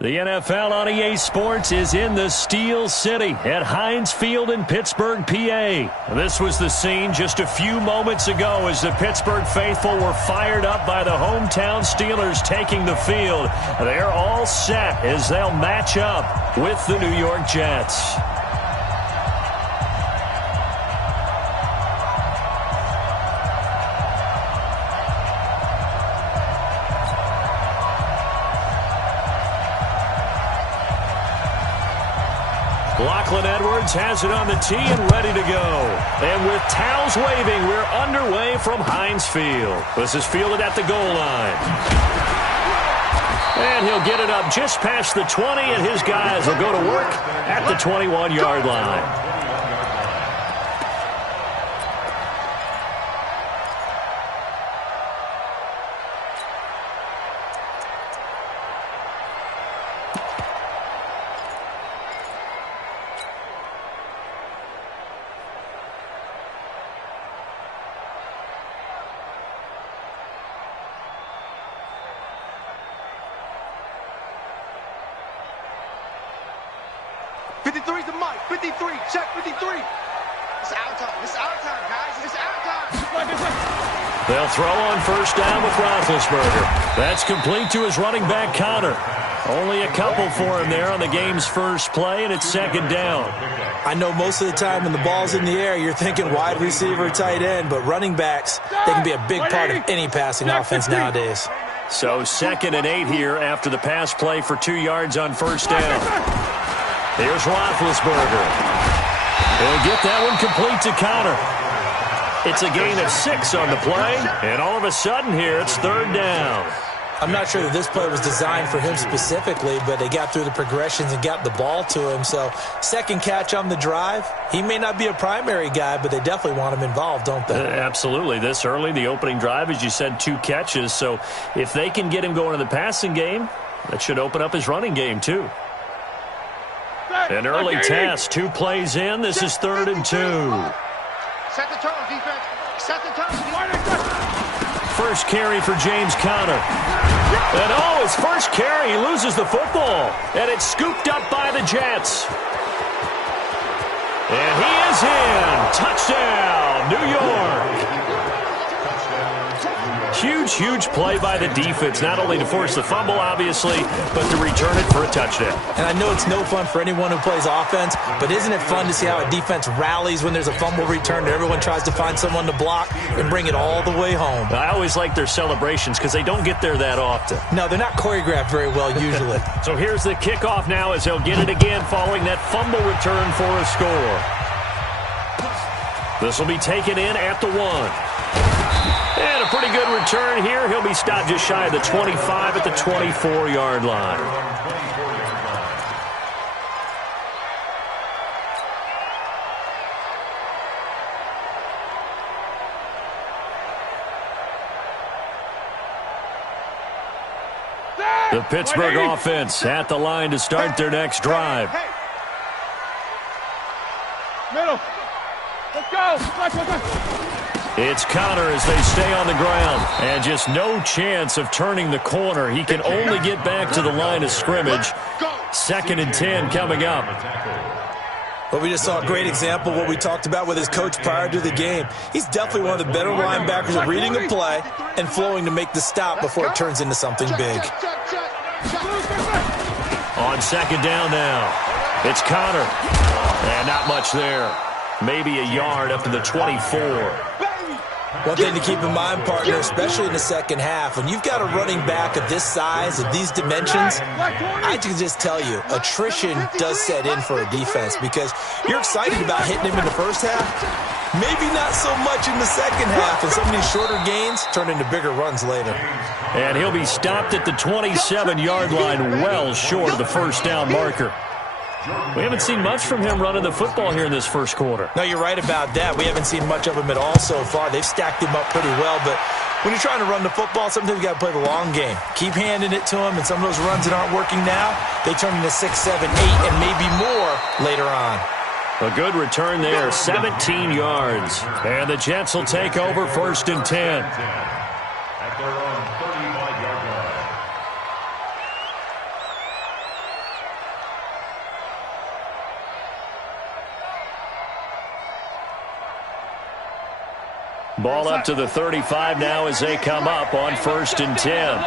The NFL on EA Sports is in the Steel City at Heinz Field in Pittsburgh, PA. This was the scene just a few moments ago as the Pittsburgh faithful were fired up by the hometown Steelers taking the field. They're all set as they'll match up with the New York Jets. Edwards has it on the tee and ready to go. And with towels waving, we're underway from Heinz Field. This is fielded at the goal line. And he'll get it up just past the 20, and his guys will go to work at the 21-yard line. They'll throw on first down with Roethlisberger. That's complete to his running back, Connor. Only a couple for him there on the game's first play, and it's second down. I know most of the time when the ball's in the air, you're thinking wide receiver, tight end, but running backs, they can be a big part of any passing offense nowadays. So 2nd and 8 here after the pass play for 2 yards on first down. Here's Roethlisberger. He'll get that one complete to Connor. It's a gain of 6 on the play, and all of a sudden here, it's 3rd down. I'm not sure that this play was designed for him specifically, but they got through the progressions and got the ball to him. So, second catch on the drive. He may not be a primary guy, but they definitely want him involved, don't they? Absolutely. This early, the opening drive, as you said, 2 catches. So, if they can get him going in the passing game, that should open up his running game, too. An early test, 2 plays in. This is 3rd and 2. Set the tone, defense. Set the tone. First carry for James Conner. And his first carry, he loses the football. And it's scooped up by the Jets. And he is in. Touchdown, New York. Huge play by the defense, not only to force the fumble, obviously, but to return it for a touchdown. And I know it's no fun for anyone who plays offense, but isn't it fun to see how a defense rallies when there's a fumble return and everyone tries to find someone to block and bring it all the way home? I always like their celebrations because they don't get there that often. No, they're not choreographed very well usually. So here's the kickoff now as they'll get it again following that fumble return for a score. This will be taken in at the 1. And a pretty good return here. He'll be stopped just shy of the 25 at the 24-yard line. The Pittsburgh offense at the line to start their next drive. Middle. Let's go. It's Connor as they stay on the ground. And just no chance of turning the corner. He can only get back to the line of scrimmage. 2nd and 10 coming up. Well, we just saw a great example of what we talked about with his coach prior to the game. He's definitely one of the better linebackers at reading a play and flowing to make the stop before it turns into something big. On 2nd down now, it's Connor. And not much there. Maybe a yard up to the 24. One thing to keep in mind, partner, especially in the second half, when you've got a running back of this size, of these dimensions, I can just tell you, attrition does set in for a defense because you're excited about hitting him in the first half, maybe not so much in the second half, and some of these shorter gains turn into bigger runs later. And he'll be stopped at the 27-yard line, well short of the first down marker. We haven't seen much from him running the football here in this first quarter. No, you're right about that. We haven't seen much of him at all so far. They've stacked him up pretty well, but when you're trying to run the football, sometimes you got to play the long game. Keep handing it to him, and some of those runs that aren't working now, they turn into 6, 7, 8, and maybe more later on. A good return there, 17 yards. And the Jets will take over 1st and 10. Ball up to the 35 now as they come up on 1st and 10.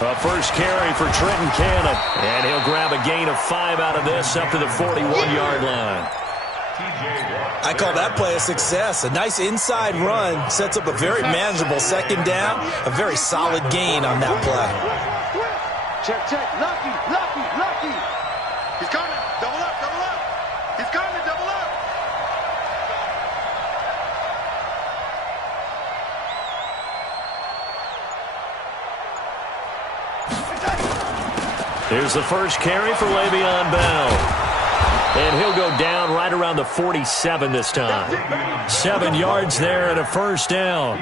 A first carry for Trenton Cannon, and he'll grab a gain of 5 out of this up to the 41-yard line. I call that play a success. A nice inside run sets up a very manageable 2nd down, a very solid gain on that play. Check. Lucky. He's coming. Double up. He's coming. Double up. Here's the first carry for Le'Veon Bell. And he'll go down right around the 47 this time. 7 yards there and a first down.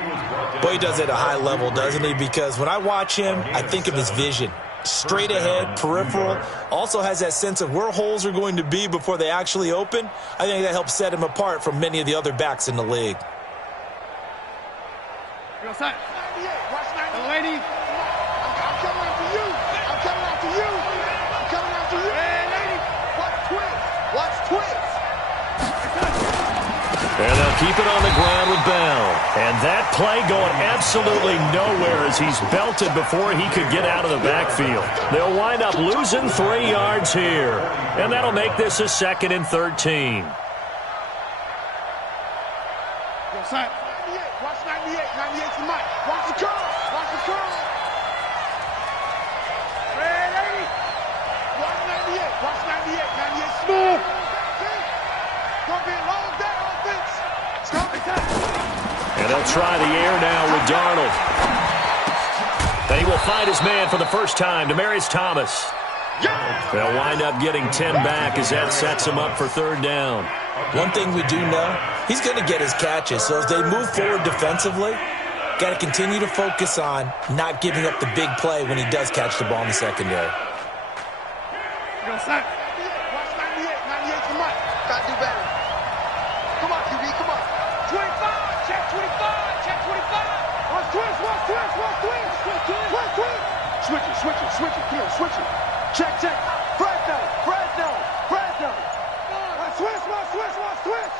Boy, he does it at a high level, doesn't he? Because when I watch him, I think of his vision. Straight ahead, peripheral. Also has that sense of where holes are going to be before they actually open. I think that helps set him apart from many of the other backs in the league. Watch 98. Lady. I'm coming after you. Hey, lady. Watch twist. And they'll keep it on the ground with Bell. And that play going absolutely nowhere as he's belted before he could get out of the backfield. They'll wind up losing 3 yards here. And that'll make this a 2nd and 13. Watch 98. 98's the mic. Watch the curl. Hey, lady. Watch 98. Watch 98. 98 smooth. Gonna be a long day offense. It's coming down. And they'll try the air now with Darnold. And he will find his man for the first time, Demaryius Thomas. They'll wind up getting 10 back as that sets him up for 3rd down. One thing we do know, he's going to get his catches. So as they move forward defensively, got to continue to focus on not giving up the big play when he does catch the ball in the secondary. Watch 98. 98's the mic. Gotta do better. Come on, QB. Come on. 25. Check 25. Check 25. Watch twist. Switch it. Come on, switch it. Check. Fresno. Watch twist.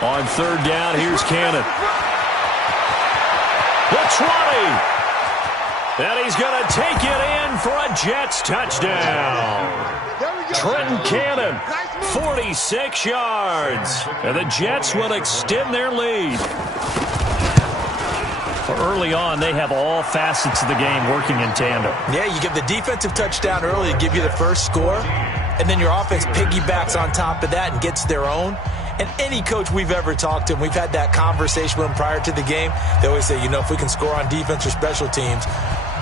On 3rd down, here's Cannon. The 20. And he's going to take it in for a Jets touchdown. Trenton Cannon, 46 yards. And the Jets will extend their lead. Early on, they have all facets of the game working in tandem. Yeah, you give the defensive touchdown early to give you the first score, and then your offense piggybacks on top of that and gets their own. And any coach we've ever talked to, and we've had that conversation with them prior to the game, they always say, if we can score on defense or special teams,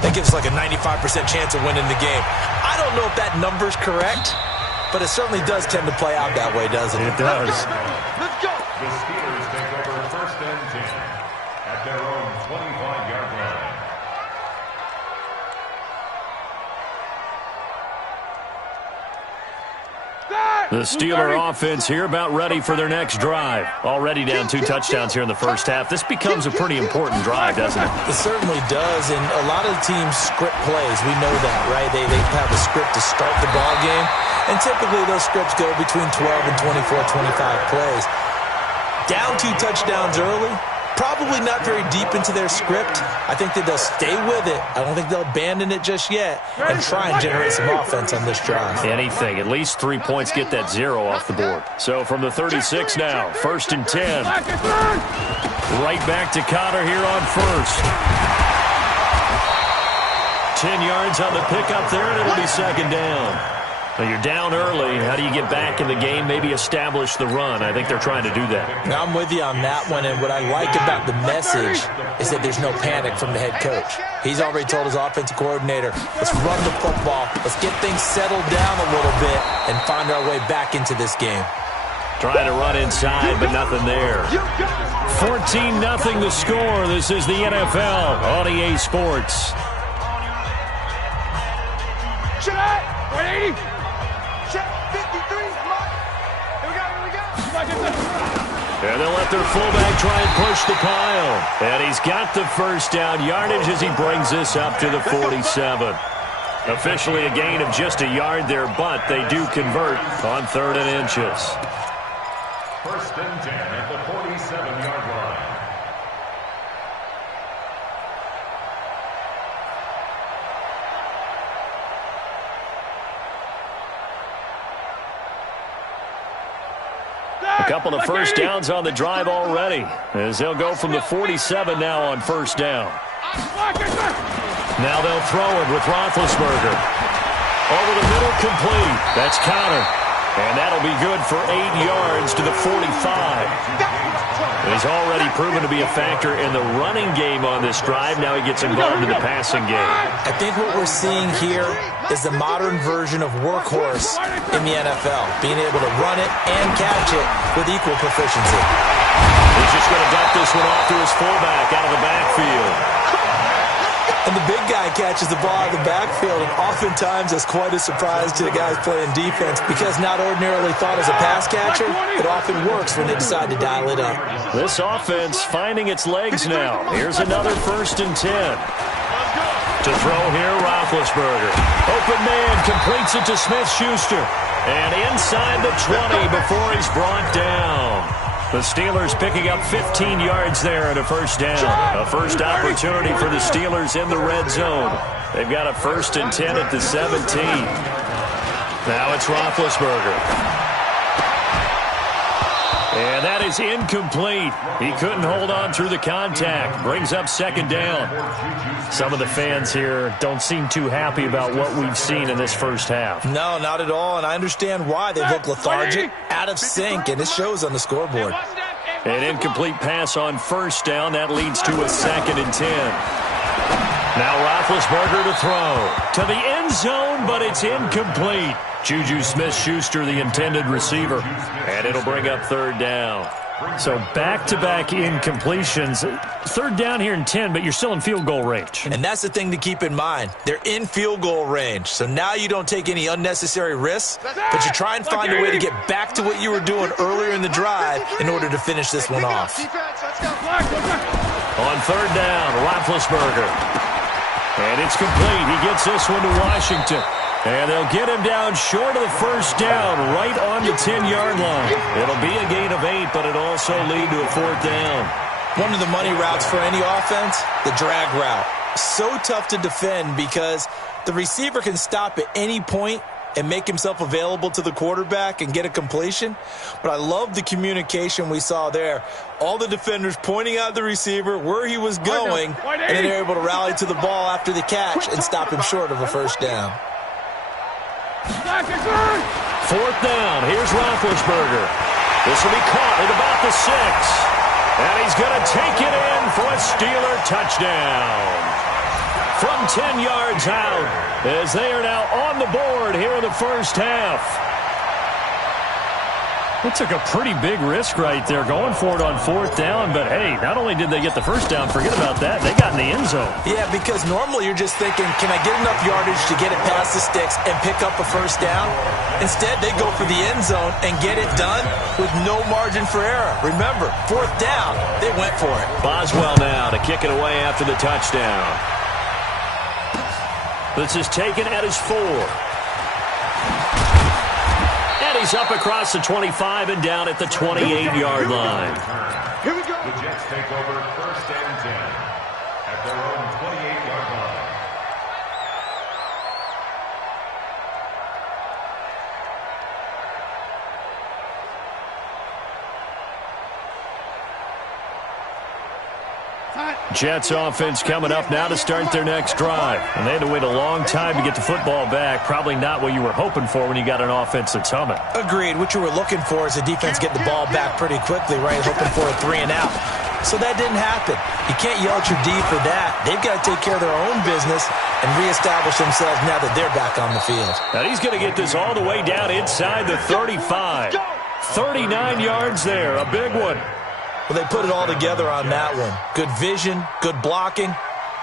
that gives us like a 95% chance of winning the game. I don't know if that number's correct, but it certainly does tend to play out that way, doesn't it? It does. Let's go. The Steelers take over 1st and 10 at their own 25-yard line. The Steeler offense here about ready for their next drive. Already down 2 touchdowns here in the first half. This becomes a pretty important drive, doesn't it? It certainly does, and a lot of teams script plays. We know that, right? They have a script to start the ball game, and typically those scripts go between 12 and 24, 25 plays. Down 2 touchdowns early, probably not very deep into their script. I think that they'll stay with it. I don't think they'll abandon it just yet and try and generate some offense on this drive. Anything. At least 3 points, get that 0 off the board. So from the 36 now, 1st and 10. Right back to Cotter here on 1st. 10 yards on the pickup there, and it'll be 2nd down. Well, you're down early. How do you get back in the game, maybe establish the run? I think they're trying to do that. Now I'm with you on that one, and what I like about the message is that there's no panic from the head coach. He's already told his offensive coordinator, let's run the football, let's get things settled down a little bit and find our way back into this game. Trying to run inside, but nothing there. 14-0 the score. This is the NFL on EA Sports. Check! 180! Check 53, Mike! And they'll let their fullback try and push the pile. And he's got the first down yardage as he brings this up to the 47. Officially a gain of just a yard there, but they do convert on 3rd and inches. 1st and 10 at the 47-yard line. A couple of first downs on the drive already, as they'll go from the 47 now on 1st down. Now they'll throw it with Roethlisberger. Over the middle, complete. That's counter. And that'll be good for 8 yards to the 45. He's already proven to be a factor in the running game on this drive. Now he gets involved in the passing game. I think what we're seeing here is the modern version of workhorse in the NFL, being able to run it and catch it with equal proficiency. He's just going to dump this one off to his fullback out of the backfield. And the big guy catches the ball out of the backfield, and oftentimes that's quite a surprise to the guys playing defense because not ordinarily thought as a pass catcher, it often works when they decide to dial it up. This offense finding its legs now. Here's another 1st and 10. To throw here, Roethlisberger. Open man, completes it to Smith-Schuster. And inside the 20 before he's brought down. The Steelers picking up 15 yards there and a first down. A first opportunity for the Steelers in the red zone. They've got a 1st and 10 at the 17. Now it's Roethlisberger. And that is incomplete. He couldn't hold on through the contact. Brings up 2nd down. Some of the fans here don't seem too happy about what we've seen in this first half. No, not at all, and I understand why. They look lethargic, out of sync, and it shows on the scoreboard. An incomplete pass on 1st down. That leads to a 2nd and 10. Now Roethlisberger to throw. To the end zone, but it's incomplete. Juju Smith-Schuster, the intended receiver. And it'll bring up 3rd down. So back-to-back incompletions. 3rd down here in 10, but you're still in field goal range. And that's the thing to keep in mind. They're in field goal range. So now you don't take any unnecessary risks, but you try and find a way to get back to what you were doing earlier in the drive in order to finish this one off. On 3rd down, Roethlisberger. And it's complete. He gets this one to Washington. And they'll get him down short of the first down, right on the 10-yard line. It'll be a gain of 8, but it'll also lead to a 4th down. One of the money routes for any offense, the drag route. So tough to defend because the receiver can stop at any point and make himself available to the quarterback and get a completion. But I love the communication we saw there. All the defenders pointing out the receiver, where he was going, and then they're able to rally to the ball after the catch and stop him short of a first down. 4th down. Here's Roethlisberger. This will be caught at about the 6. And he's going to take it in for a Steeler touchdown. From 10 yards out, as they are now on the board here in the first half. They took a pretty big risk right there going for it on 4th down. But, hey, not only did they get the first down, forget about that, they got in the end zone. Yeah, because normally you're just thinking, can I get enough yardage to get it past the sticks and pick up a first down? Instead, they go for the end zone and get it done with no margin for error. Remember, 4th down, they went for it. Boswell now to kick it away after the touchdown. This is taken at his 4. He's up across the 25 and down at the 28-yard line. Here we go. The Jets take over 1st and 10 at their own 28-yard line. Jets offense coming up now to start their next drive. And they had to wait a long time to get the football back. Probably not what you were hoping for when you got an offense that's humming. Agreed. What you were looking for is the defense get the ball back pretty quickly, right? Hoping for a 3 and out. So that didn't happen. You can't yell at your D for that. They've got to take care of their own business and reestablish themselves now that they're back on the field. Now he's going to get this all the way down inside the 35. 39 yards there, a big one. Well, they put it all together on that one. Good vision, good blocking,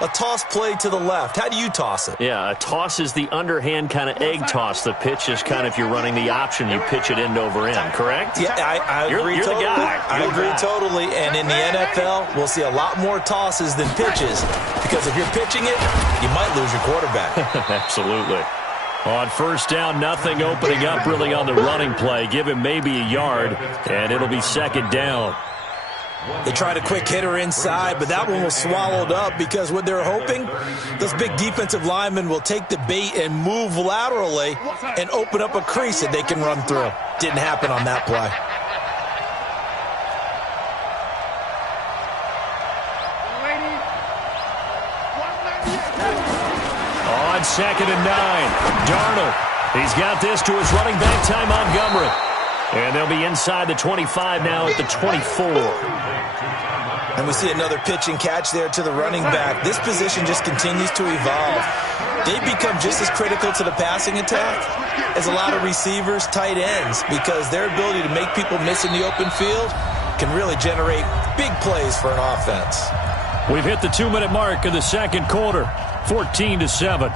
A toss play to the left. How do you toss it? Yeah, a toss is the underhand kind of egg toss. The pitch is kind of, if you're running the option, you pitch it end over end, correct? Yeah, I agree you're totally. The guy. I agree totally. And in the NFL, we'll see a lot more tosses than pitches because if you're pitching it, you might lose your quarterback. Absolutely. On first down, nothing opening up really on the running play. Give him maybe a yard, and it'll be second down. They tried a quick hitter inside, but that one was swallowed up because what they're hoping, those big defensive linemen will take the bait and move laterally and open up a crease that they can run through. Didn't happen on that play. On second and 9, Darnold. He's got this to his running back, Ty Montgomery. And they'll be inside the 25 now at the 24. And we see another pitch and catch there to the running back. This position just continues to evolve. They become just as critical to the passing attack as a lot of receivers, tight ends, because their ability to make people miss in the open field can really generate big plays for an offense. We've hit the 2-minute mark of the second quarter, 14-7.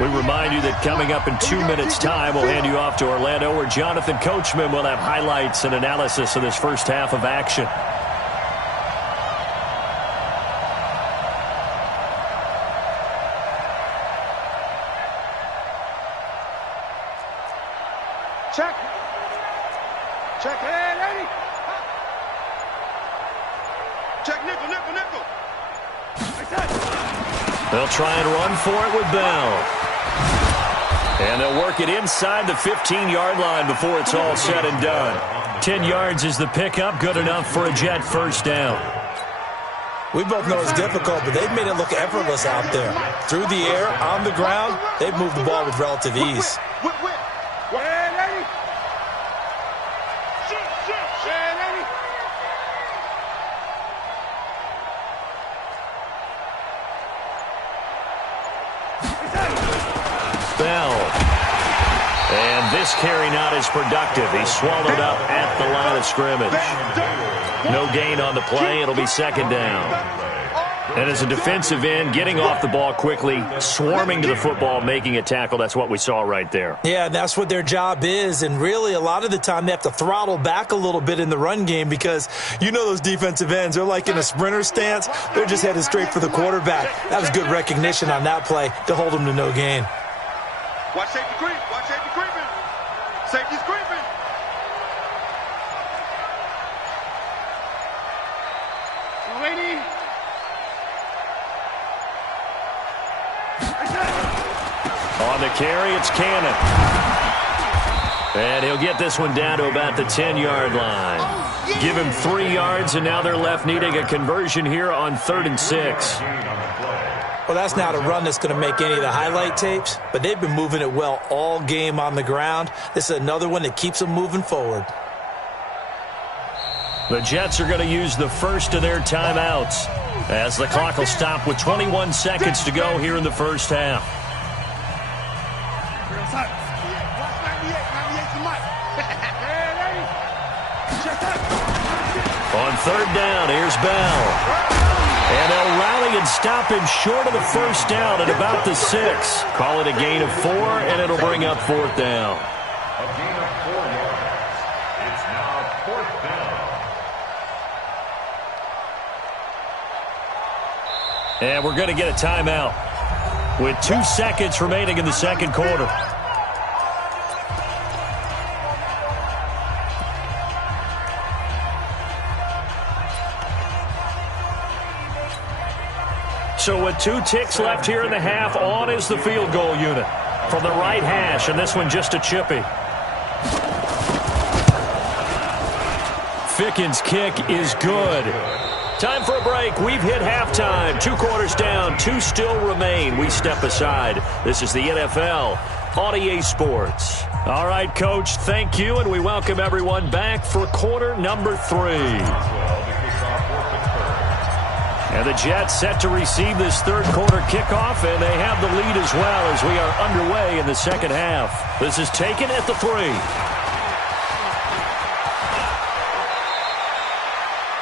We remind you that coming up in 2 minutes' time, we'll hand you off to Orlando, where Jonathan Coachman will have highlights and analysis of this first half of action. Check. Check. Hey, lady. Check nickel, nickel, nickel. They'll try and run for it with Bell. And they'll work it inside the 15-yard line before it's all said and done. 10 yards is the pickup, good enough for a Jet first down. We both know it's difficult, but they've made it look effortless out there. Through the air, on the ground, they've moved the ball with relative ease. Bell. And this carry not as productive. He's swallowed up at the line of scrimmage. No gain on the play. It'll be second down. And as a defensive end, getting off the ball quickly, swarming to the football, making a tackle, that's what we saw right there. Yeah, that's what their job is. And really, a lot of the time, they have to throttle back a little bit in the run game because you know those defensive ends, they're like in a sprinter stance. They're just headed straight for the quarterback. That was good recognition on that play to hold them to no gain. Watch safety creep. Watch safety creeping. Safety's creeping. Lady. On the carry, it's Cannon. And he'll get this one down to about the 10-yard line. Give him 3 yards, and now they're left needing a conversion here on 3rd and 6. Well, that's not a run that's going to make any of the highlight tapes, but they've been moving it well all game on the ground. This is another one that keeps them moving forward. The Jets are going to use the first of their timeouts as the clock will stop with 21 seconds to go here in the first half. On 3rd down, here's Bell. And they'll rally and stop him short of the first down at about the 6. Call it a gain of 4, and it'll bring up 4th down. A gain of 4 yards. It's now 4th down. And we're going to get a timeout with 2 seconds remaining in the second quarter. So with 2 ticks left here in the half, on is the field goal unit from the right hash, and this one just a chippy. Ficken's kick is good. Time for a break. We've hit halftime. 2 quarters down, 2 still remain. We step aside. This is the NFL on EA Sports. All right, Coach, thank you, and we welcome everyone back for quarter number 3. And the Jets set to receive this third quarter kickoff, and they have the lead as well as we are underway in the second half. This is taken at the 3.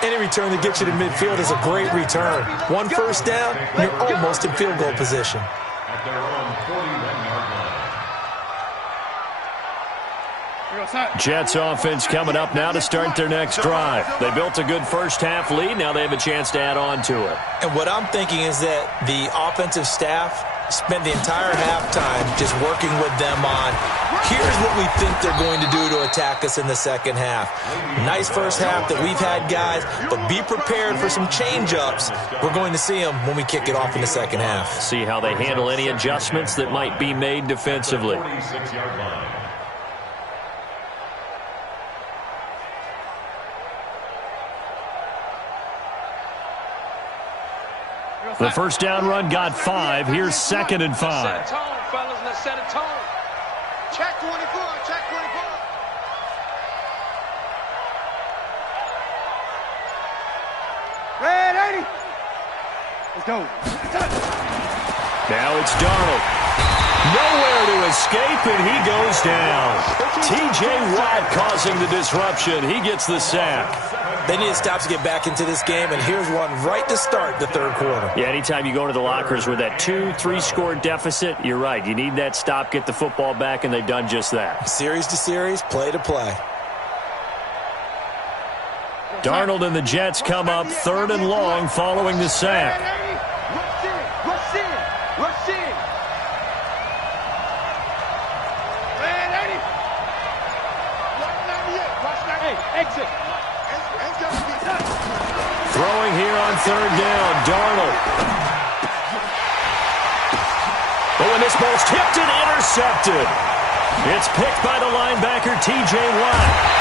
Any return that gets you to midfield is a great return. One first down, you're almost in field goal position. At their own 41-yard line. Jets offense coming up now to start their next drive. They built a good first-half lead. Now they have a chance to add on to it. And what I'm thinking is that the offensive staff spent the entire halftime just working with them on, here's what we think they're going to do to attack us in the second half. Nice first half that we've had, guys, but be prepared for some change-ups. We're going to see them when we kick it off in the second half. See how they handle any adjustments that might be made defensively. 46-yard line. The first down run got 5. Here's 2nd and 5. Set a tone, fellas. Let's set a tone. Check 24. Check 24. Red 80. Let's go. Now it's Darnold. Nowhere to escape, and he goes down. T.J. Watt causing the disruption. He gets the sack. They need to stop to get back into this game, and here's one right to start the third quarter. Yeah, anytime you go to the lockers with that 2-3 score deficit, you're right. You need that stop, get the football back, and they've done just that. Series to series, play to play. Darnold and the Jets come up 3rd and long following the sack. Rush in. Rush in. Rush in. Red 80. Watch 98. Watch 98. Exit. Throwing here on 3rd down, Darnold. Oh, and this ball's tipped and intercepted. It's picked by the linebacker, T.J. Watt.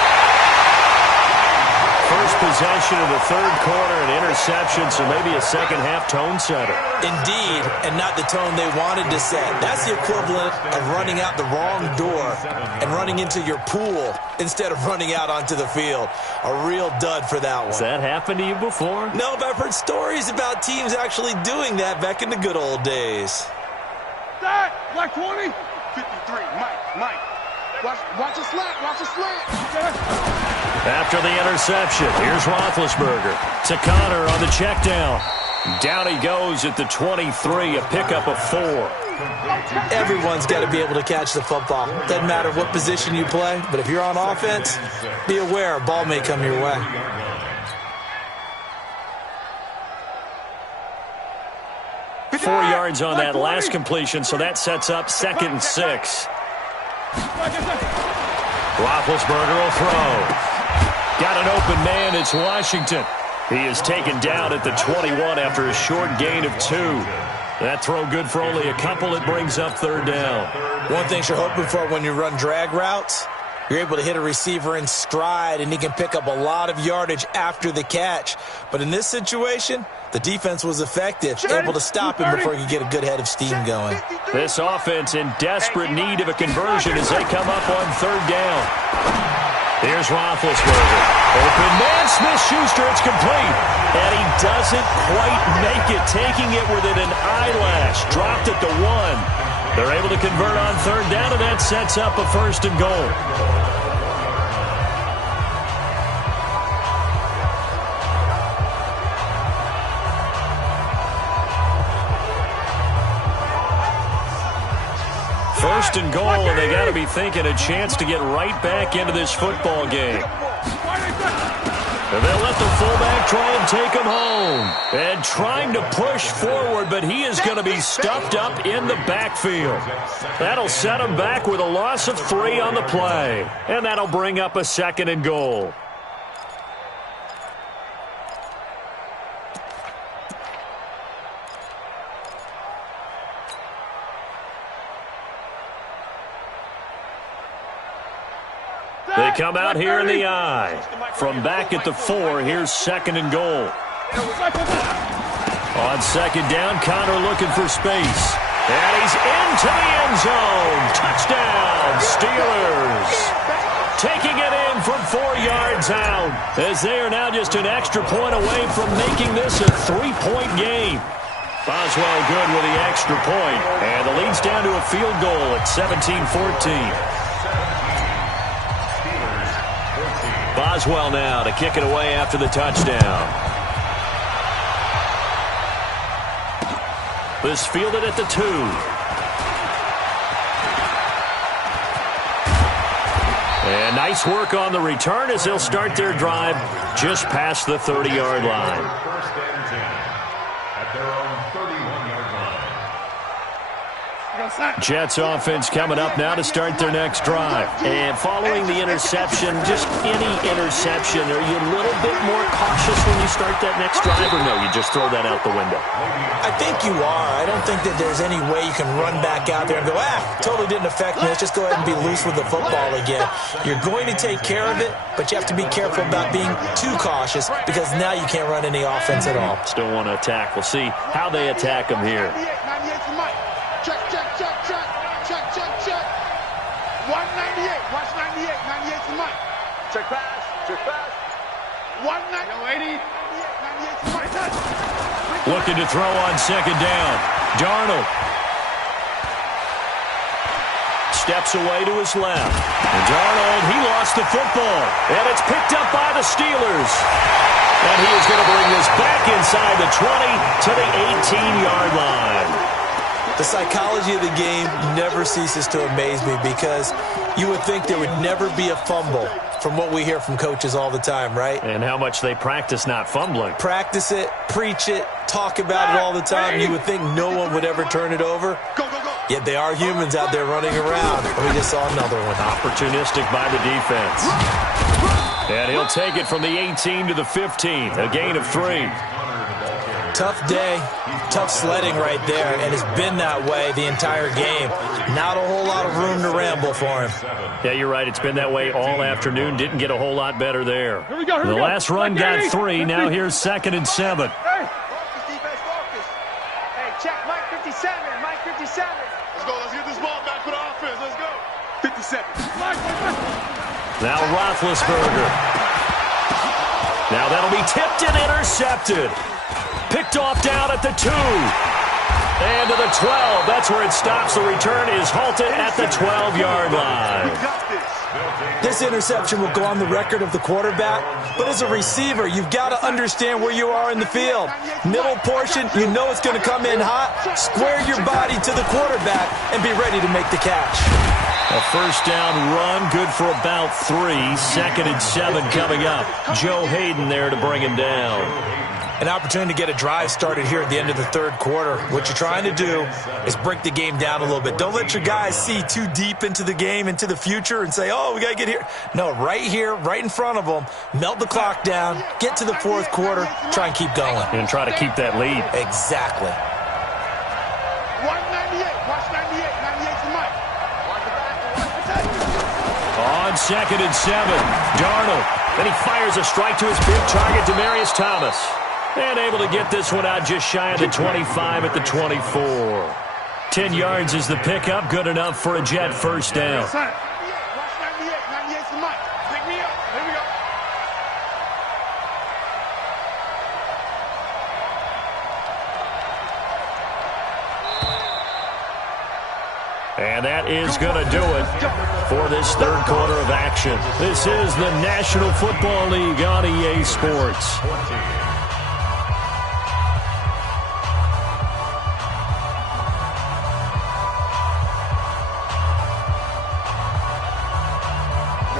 First possession of the third quarter, an interception, so maybe a second-half tone setter. Indeed, and not the tone they wanted to set. That's the equivalent of running out the wrong door and running into your pool instead of running out onto the field. A real dud for that one. Has that happened to you before? No, but I've heard stories about teams actually doing that back in the good old days. That, like 20. 53. Mike. Watch a slant. Watch a slant. After the interception, here's Roethlisberger to Connor on the check down. Down he goes at the 23, a pickup of 4. Everyone's got to be able to catch the football. Doesn't matter what position you play, but if you're on offense, be aware a ball may come your way. Four yards on that last completion, so that sets up 2nd and 6. Roethlisberger will throw. Got an open man, it's Washington. He is taken down at the 21 after a short gain of 2. That throw good for only a couple. It brings up 3rd down. One thing you're hoping for when you run drag routes, you're able to hit a receiver in stride, and he can pick up a lot of yardage after the catch. But in this situation, the defense was effective, able to stop him before he could get a good head of steam going. This offense in desperate need of a conversion as they come up on 3rd down. Here's Roethlisberger. Open man, Smith-Schuster, it's complete. And he doesn't quite make it, taking it within an eyelash. Dropped at the 1. They're able to convert on 3rd down, and that sets up a 1st and goal. First and goal, and they got to be thinking a chance to get right back into this football game. And they'll let the fullback try and take him home. And trying to push forward, but he is going to be stuffed up in the backfield. That'll set him back with a loss of 3 on the play. And that'll bring up a 2nd and goal. They come out here in the I. From back at the 4, here's 2nd and goal. On 2nd down, Connor looking for space. And he's into the end zone. Touchdown, Steelers. Taking it in from 4 yards out, as they are now just an extra point away from making this a 3-point game. Boswell good with the extra point. And the lead's down to a field goal at 17-14. Boswell now to kick it away after the touchdown. This fielded at the 2. And nice work on the return as they'll start their drive just past the 30-yard line. First and 10 at their own 31-yard line. Jets offense coming up now to start their next drive. And following the interception, just any interception, are you a little bit more cautious when you start that next drive, or no, you just throw that out the window? I think you are. I don't think that there's any way you can run back out there and go, totally didn't affect me. Let's just go ahead and be loose with the football again. You're going to take care of it, but you have to be careful about being too cautious because now you can't run any offense at all. Still want to attack. We'll see how they attack them here. Check, check, check, check, check, check, check. 198, watch 98, 98 to Mike. Check pass, check pass. 198, 98 to Mike. Looking to throw on second down. Darnold steps away to his left. And Darnold, he lost the football. And it's picked up by the Steelers. And he is going to bring this back inside the 20 to the 18-yard line. The psychology of the game never ceases to amaze me because you would think there would never be a fumble from what we hear from coaches all the time, right? And how much they practice not fumbling. Practice it, preach it, talk about it all the time. You would think no one would ever turn it over. Yet they are humans out there running around. And we just saw another one. Opportunistic by the defense. And he'll take it from the 18 to the 15. A gain of 3. Tough day, tough sledding right there, and it's been that way the entire game. Not a whole lot of room to ramble for him. Yeah, you're right. It's been that way all afternoon. Didn't get a whole lot better there. Here we go. The last run got 3. Now here's 2nd and 7. Hey, focus, defense, focus. Hey, check Mike 57, Mike 57. Let's go. Let's get this ball back for the offense. Let's go. 57. Now Roethlisberger. Now that'll be tipped and intercepted. Picked off down at the 2. And to the 12. That's where it stops. The return is halted at the 12-yard line. This interception will go on the record of the quarterback, but as a receiver, you've got to understand where you are in the field. Middle portion, you know it's going to come in hot. Square your body to the quarterback and be ready to make the catch. A first down run, good for about 3. 2nd and 7 coming up. Joe Hayden there to bring him down. An opportunity to get a drive started here at the end of the third quarter. What you're trying to do is break the game down a little bit. Don't let your guys see too deep into the game, into the future, and say, oh, we got to get here. No, right here, right in front of them, melt the clock down, get to the fourth quarter, try and keep going. And try to keep that lead. Exactly. 198, watch 98, 98 to Mike. On 2nd and 7, Darnold. Then he fires a strike to his big target, Demaryius Thomas. And able to get this one out just shy of the 25 at the 24. 10 yards is the pickup. Good enough for a Jet first down. Watch 98, 98 to Mike. Pick me up. Here we go. And that is going to do it for this third quarter of action. This is the National Football League on EA Sports.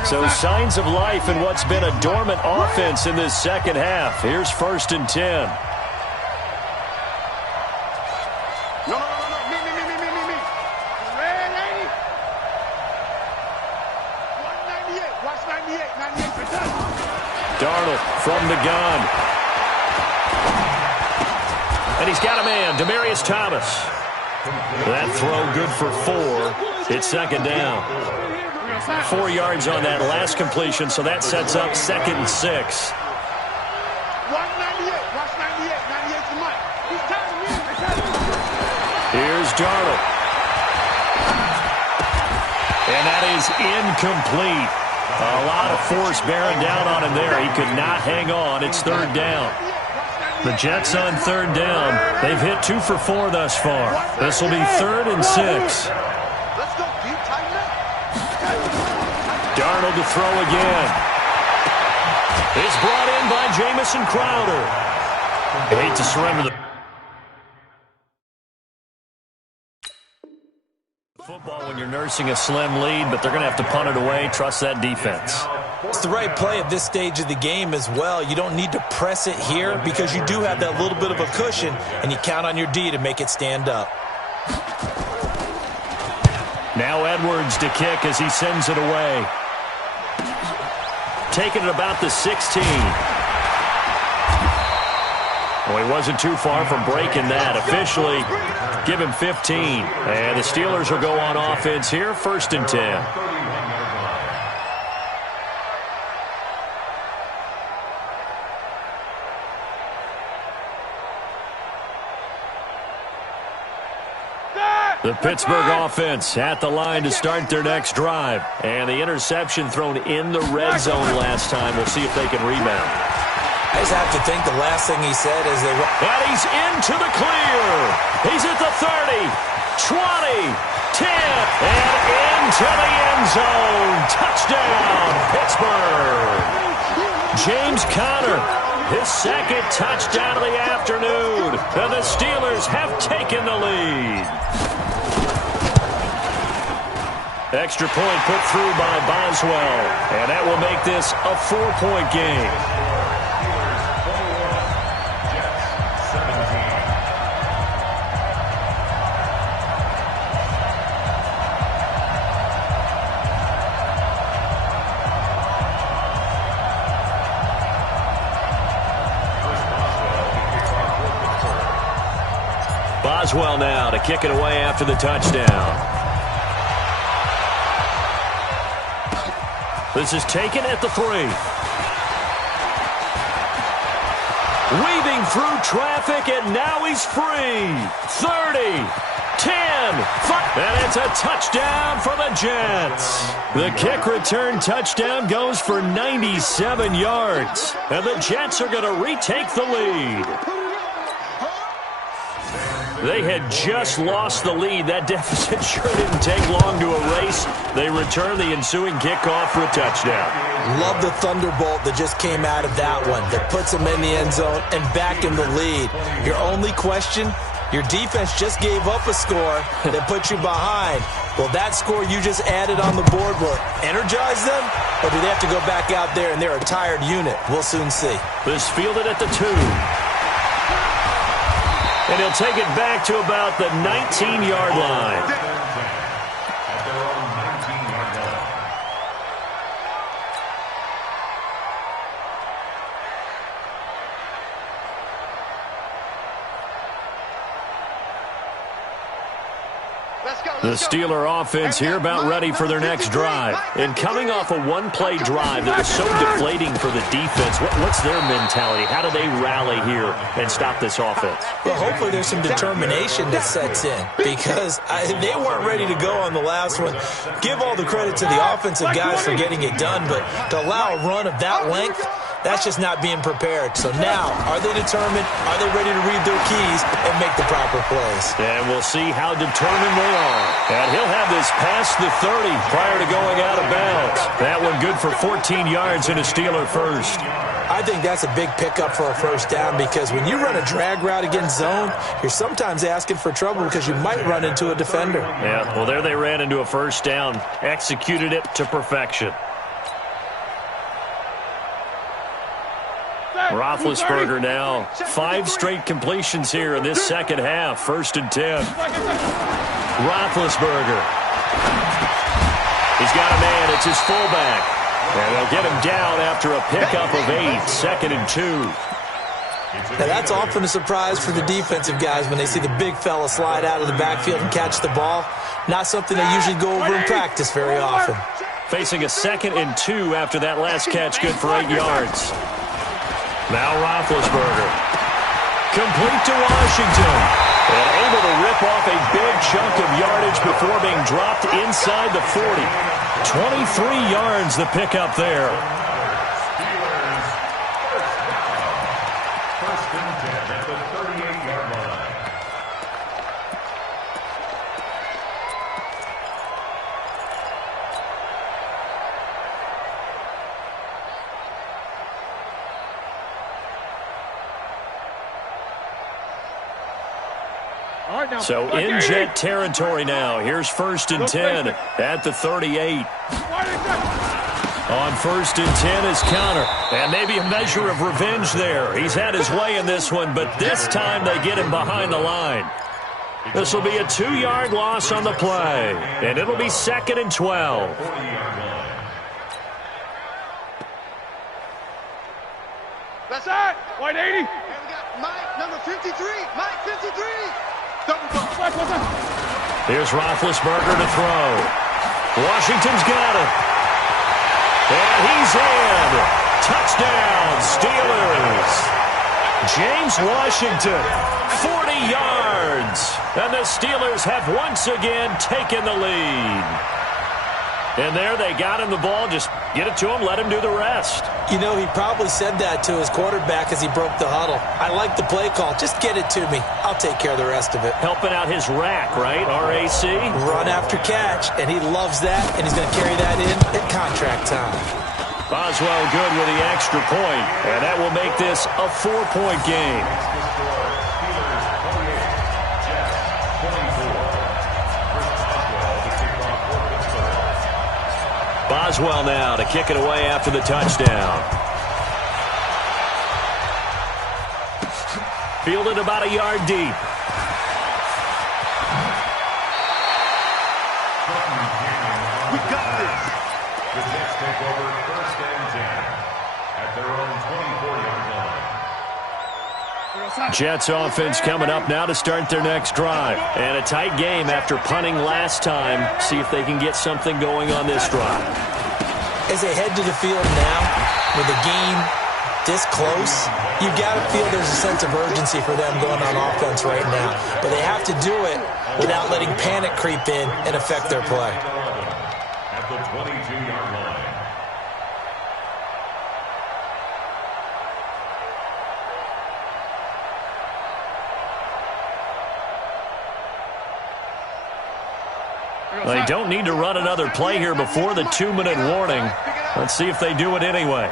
So signs of life in what's been a dormant offense in this second half. Here's 1st and 10. No. Me. Ready? 198. Watch 98. 98. Darnold from the gun. And he's got a man, Demaryius Thomas. That throw good for 4. It's 2nd down. 4 yards on that last completion, so that sets up 2nd and 6. 198. Watch 98. 98 to Mike. He's tired of me. Here's Darnold. And that is incomplete. A lot of force bearing down on him there. He could not hang on. It's 3rd down. The Jets on 3rd down. They've hit 2 for 4 thus far. This will be 3rd and 6. Let's go deep, tighten up. Darnold to throw again. It's brought in by Jamison Crowder. I hate to surrender the football when you're nursing a slim lead, but they're going to have to punt it away. Trust that defense. It's the right play at this stage of the game as well. You don't need to press it here because you do have that little bit of a cushion, and you count on your D to make it stand up. Now Edwards to kick as he sends it away. Taking it about the 16. Well, he wasn't too far from breaking that. Officially, give him 15. And the Steelers will go on offense here, 1st and 10. The Pittsburgh offense at the line to start their next drive. And the interception thrown in the red zone last time. We'll see if they can rebound. I just have to think the last thing he said is they... And he's into the clear. He's at the 30, 20, 10, and into the end zone. Touchdown, Pittsburgh. James Conner, his 2nd touchdown of the afternoon. And the Steelers have taken the lead. Extra point put through by Boswell. And that will make this a 4-point game. Boswell now to kick it away after the touchdown. This is taken at the 3. Weaving through traffic, and now he's free. 30, 10, 5. And it's a touchdown for the Jets. The kick return touchdown goes for 97 yards. And the Jets are going to retake the lead. They had just lost the lead. That deficit sure didn't take long to erase. They return the ensuing kickoff for a touchdown. Love the thunderbolt that just came out of that one that puts them in the end zone and back in the lead. Your only question, your defense just gave up a score that put you behind. Will that score you just added on the board will energize them, or do they have to go back out there and they're a tired unit? We'll soon see. This fielded at the 2. And he'll take it back to about the 19-yard line. At their own 19-yard line. The Steeler offense here about ready for their next drive. And coming off a one-play drive that was so deflating for the defense, what's their mentality? How do they rally here and stop this offense? Well, hopefully there's some determination that sets in because they weren't ready to go on the last one. Give all the credit to the offensive guys for getting it done, but to allow a run of that length, that's just not being prepared. So now, are they determined? Are they ready to read their keys and make the proper plays? And we'll see how determined they are. And he'll have this past the 30 prior to going out of bounds. That one good for 14 yards and a Steeler first. I think that's a big pickup for a first down because when you run a drag route against zone, you're sometimes asking for trouble because you might run into a defender. Yeah, well, there they ran into a first down. Executed it to perfection. Roethlisberger now. 5 straight completions here in this second half. 1st and 10. Roethlisberger. He's got a man. It's his fullback. And they'll get him down after a pickup of 8. 2nd and 2. Now, that's often a surprise for the defensive guys when they see the big fella slide out of the backfield and catch the ball. Not something they usually go over in practice very often. Facing a 2nd and 2 after that last catch, good for 8 yards. Now Roethlisberger. Complete to Washington. And able to rip off a big chunk of yardage before being dropped inside the 40. 23 yards the pickup there. First and 10 at the 38-yard line. So in Jet territory now. Here's 1st and 10 at the 38. On 1st and 10 is Connor. And maybe a measure of revenge there. He's had his way in this one, but this time they get him behind the line. This will be a 2-yard loss on the play. And it'll be 2nd and 12. That's it. 180. And we got Mike, number 53. Mike, 53. Here's Roethlisberger to throw. Washington's got it. And he's in. Touchdown, Steelers. James Washington, 40 yards. And the Steelers have once again taken the lead. And there they got him the ball. Just get it to him, let him do the rest. You know, he probably said that to his quarterback as he broke the huddle. I like the play call. Just get it to me. I'll take care of the rest of it. Helping out his rack, right? RAC? Run after catch, and he loves that, and he's going to carry that in at contract time. Boswell good with the extra point, and that will make this a 4-point game. Boswell now to kick it away after the touchdown. Fielded about a yard deep. We got this. The Jets take over 1st and 10 at their own 24-yard line. Jets offense coming up now to start their next drive. And a tight game after punting last time. See if they can get something going on this drive. As they head to the field now, with the game this close, you've got to feel there's a sense of urgency for them going on offense right now. But they have to do it without letting panic creep in and affect their play. At the 22-yard line. They don't need to run another play here before the 2-minute warning. Let's see if they do it anyway.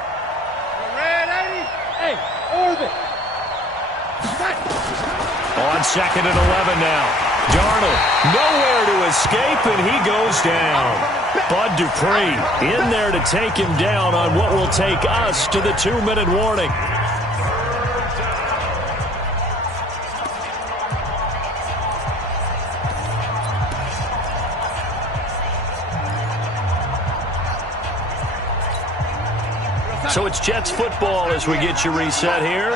On 2nd and 11 now. Darnold nowhere to escape, and he goes down. Bud Dupree in there to take him down on what will take us to the 2-minute warning. So it's Jets football as we get you reset here.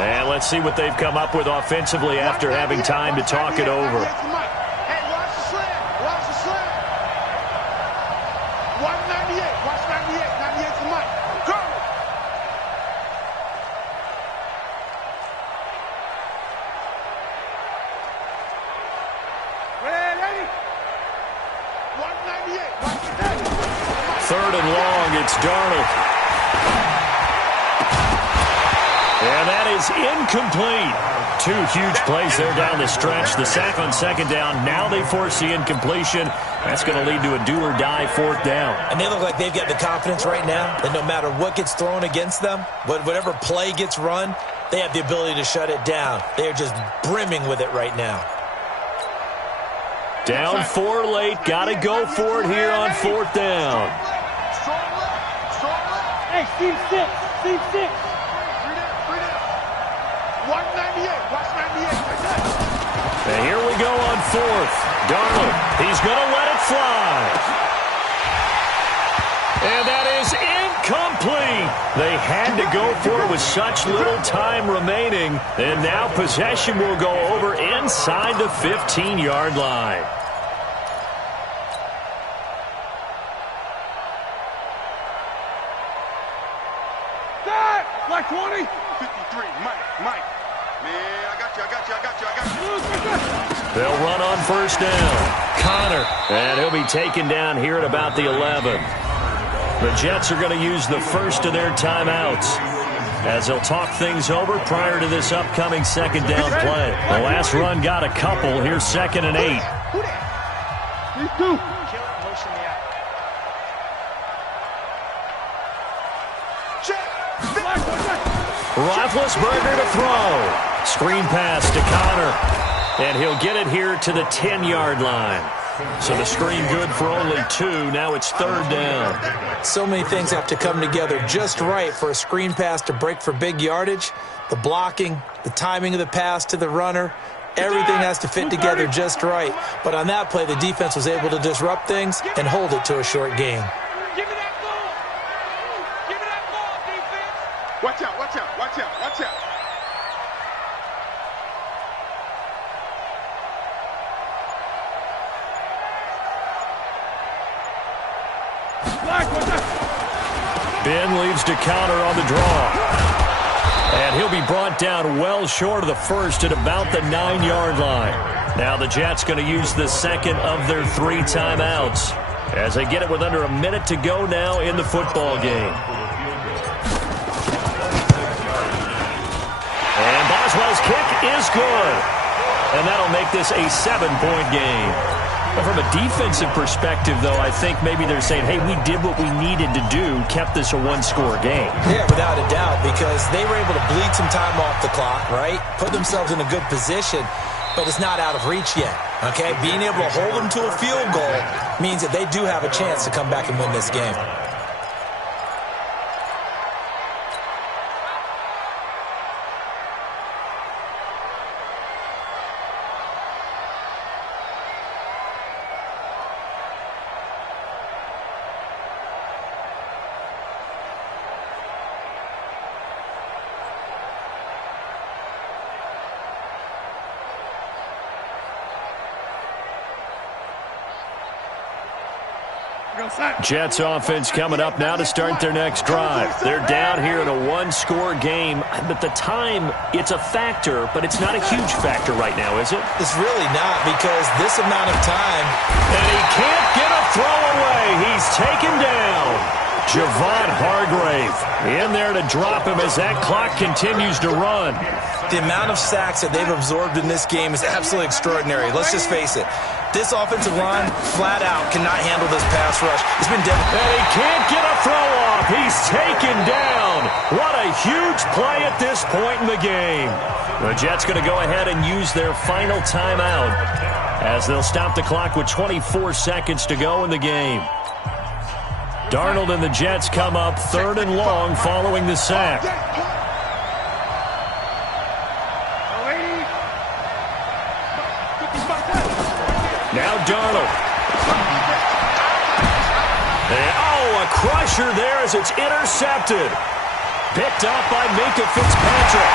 And let's see what they've come up with offensively after having time to talk it over. Hey, watch the slam. Watch the slam. 198. Watch 98. 98 to Mike. Go. Ready? 198. Watch the day. 3rd and long, it's Darnold. And that is incomplete. 2 huge plays there down the stretch. The sack on 2nd down. Now they force the incompletion. That's going to lead to a do-or-die 4th down. And they look like they've got the confidence right now that no matter what gets thrown against them, whatever play gets run, they have the ability to shut it down. They are just brimming with it right now. Down 4 late. Got to go for it here on 4th down. Hey, Steve 6. Steve 6. 198. Watch 98. And here we go on 4th. Darnold, he's going to let it fly. And that is incomplete. They had to go for it with such little time remaining. And now possession will go over inside the 15-yard line. Like 20. 53. Mike. Man, I got you. They'll run on 1st down. Connor. And he'll be taken down here at about the 11. The Jets are going to use the first of their timeouts as they'll talk things over prior to this upcoming 2nd down play. The last run got a couple. Here's 2nd and 8. Roethlisberger to throw. Screen pass to Connor. And he'll get it here to the 10-yard line. So the screen good for only 2. Now it's 3rd down. So many things have to come together just right for a screen pass to break for big yardage. The blocking, the timing of the pass to the runner, everything has to fit together just right. But on that play, the defense was able to disrupt things and hold it to a short gain. Give me that ball. Give me that ball, defense. Watch out, watch out, watch out, watch out. Ben leaves to counter on the draw. And he'll be brought down well short of the first at about the 9-yard line. Now the Jets going to use the second of their 3 timeouts as they get it with under a minute to go now in the football game. And Boswell's kick is good. And that'll make this a 7-point game. But from a defensive perspective, though, I think maybe they're saying, hey, we did what we needed to do, kept this a 1-score game. Yeah, without a doubt, because they were able to bleed some time off the clock, right? Put themselves in a good position, but it's not out of reach yet, okay? Being able to hold them to a field goal means that they do have a chance to come back and win this game. Jets offense coming up now to start their next drive. They're down here in a 1-score game. But the time, it's a factor, but it's not a huge factor right now, is it? It's really not, because this amount of time. And he can't get a throw away. He's taken down. Javon Hargrave in there to drop him as that clock continues to run. The amount of sacks that they've absorbed in this game is absolutely extraordinary. Let's just face it. This offensive line, flat out, cannot handle this pass rush. It's been devastating. And he can't get a throw off. He's taken down. What a huge play at this point in the game. The Jets going to go ahead and use their final timeout as they'll stop the clock with 24 seconds to go in the game. Darnold and the Jets come up 3rd and long following the sack. Now Darnold. And, a crusher there as it's intercepted. Picked up by Minkah Fitzpatrick.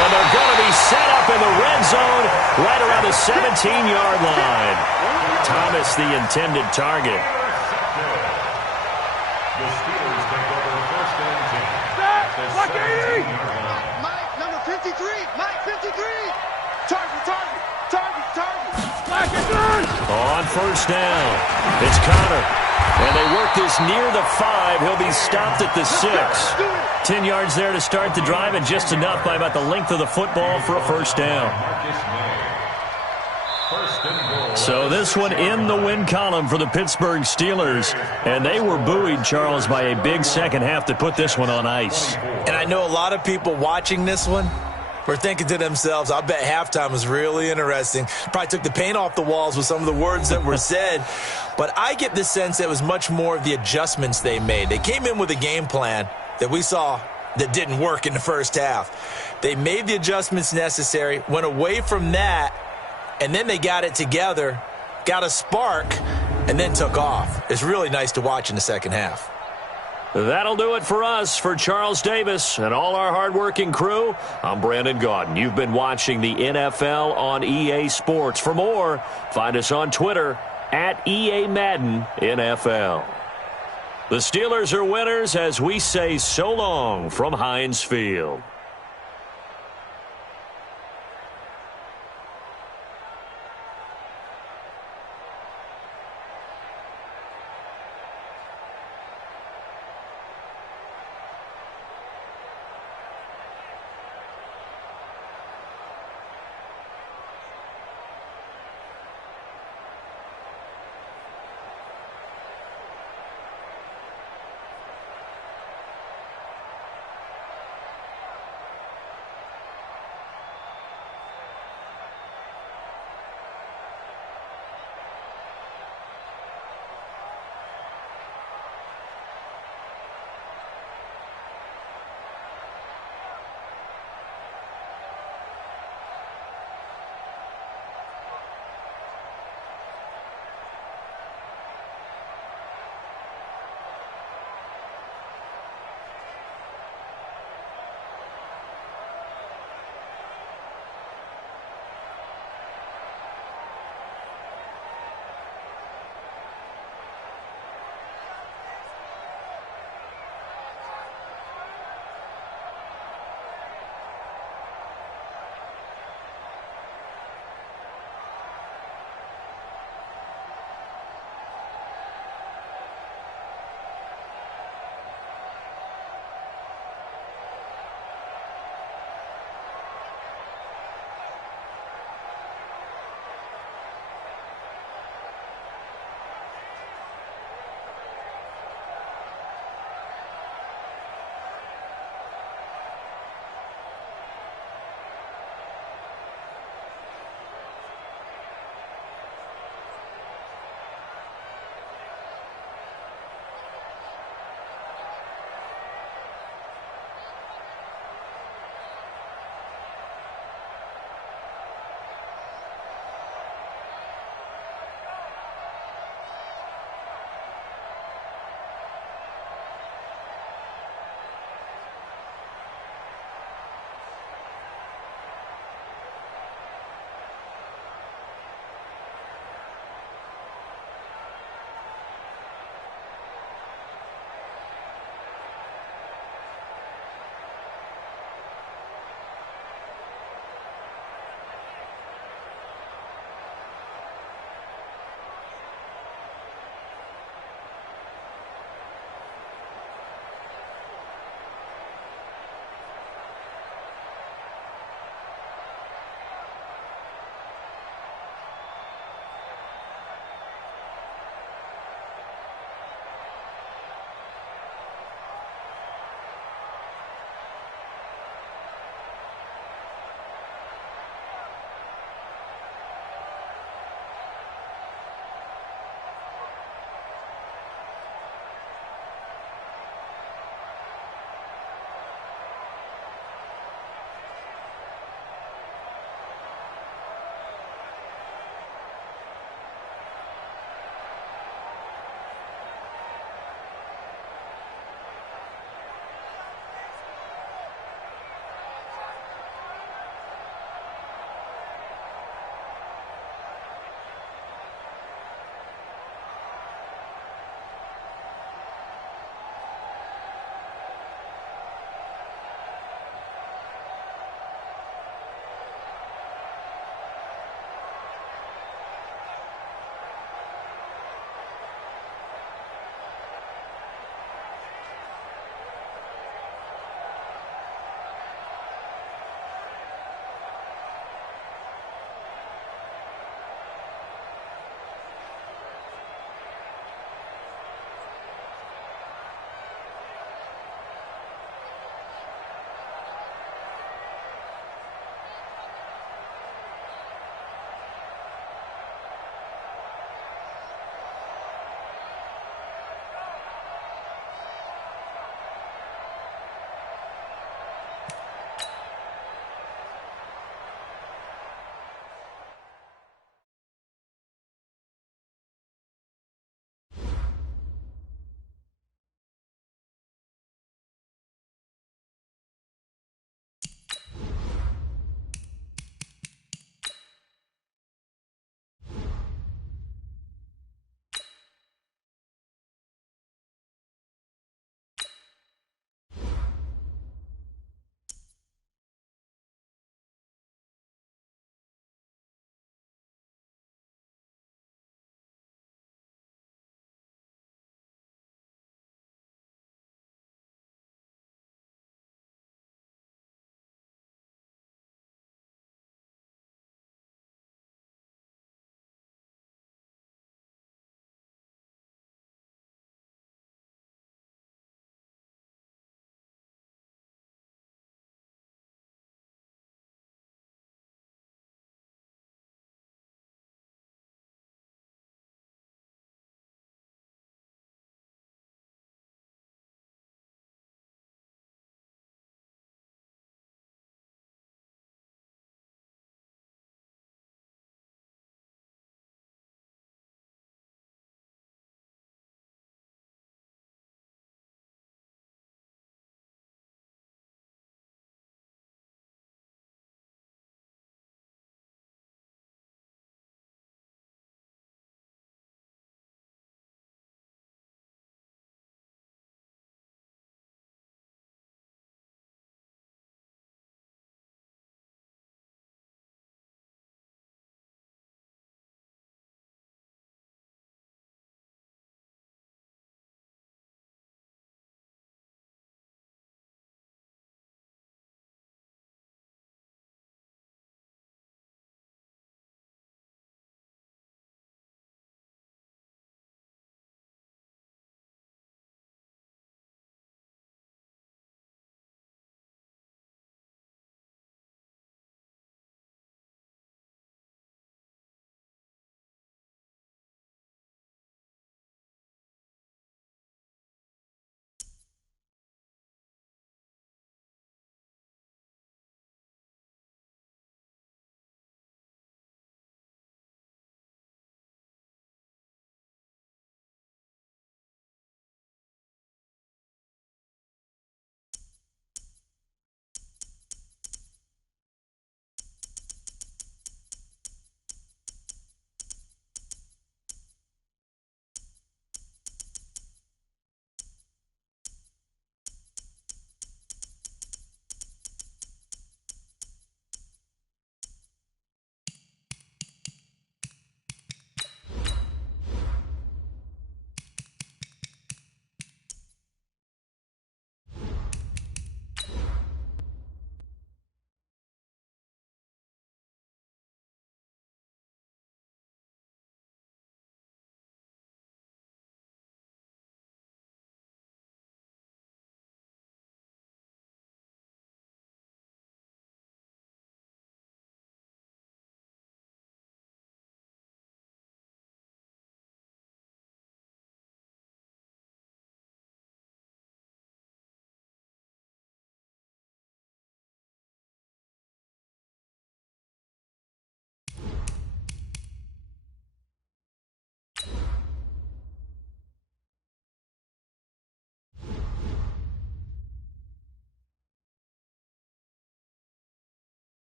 And they're going to be set up in the red zone right around the 17-yard line. Thomas, the intended target. The Steelers take over 1st and 10. Mike, number 53. Mike, 53. Target, target, target, target. On 1st down, it's Connor. And they work this near the 5. He'll be stopped at the 6. 10 yards there to start the drive, and just enough by about the length of the football for a 1st down. So this one in the win column for the Pittsburgh Steelers. And they were buoyed, Charles, by a big second half to put this one on ice. And I know a lot of people watching this one were thinking to themselves, I bet halftime was really interesting. Probably took the paint off the walls with some of the words that were said. But I get the sense that it was much more of the adjustments they made. They came in with a game plan that we saw that didn't work in the first half. They made the adjustments necessary, went away from that, and then they got it together, got a spark, and then took off. It's really nice to watch in the second half. That'll do it for us. For Charles Davis and all our hardworking crew, I'm Brandon Gaudin. You've been watching the NFL on EA Sports. For more, find us on Twitter at EA Madden NFL. The Steelers are winners as we say so long from Heinz Field.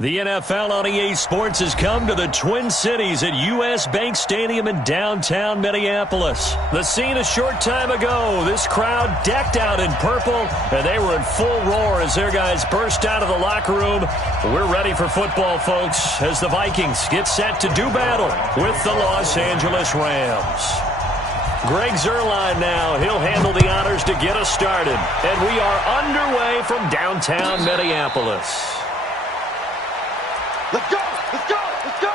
The NFL on EA Sports has come to the Twin Cities at U.S. Bank Stadium in downtown Minneapolis. The scene a short time ago, this crowd decked out in purple, and they were in full roar as their guys burst out of the locker room. We're ready for football, folks, as the Vikings get set to do battle with the Los Angeles Rams. Greg Zuerlein now. He'll handle the honors to get us started. And we are underway from downtown Minneapolis. Let's go! Let's go! Let's go!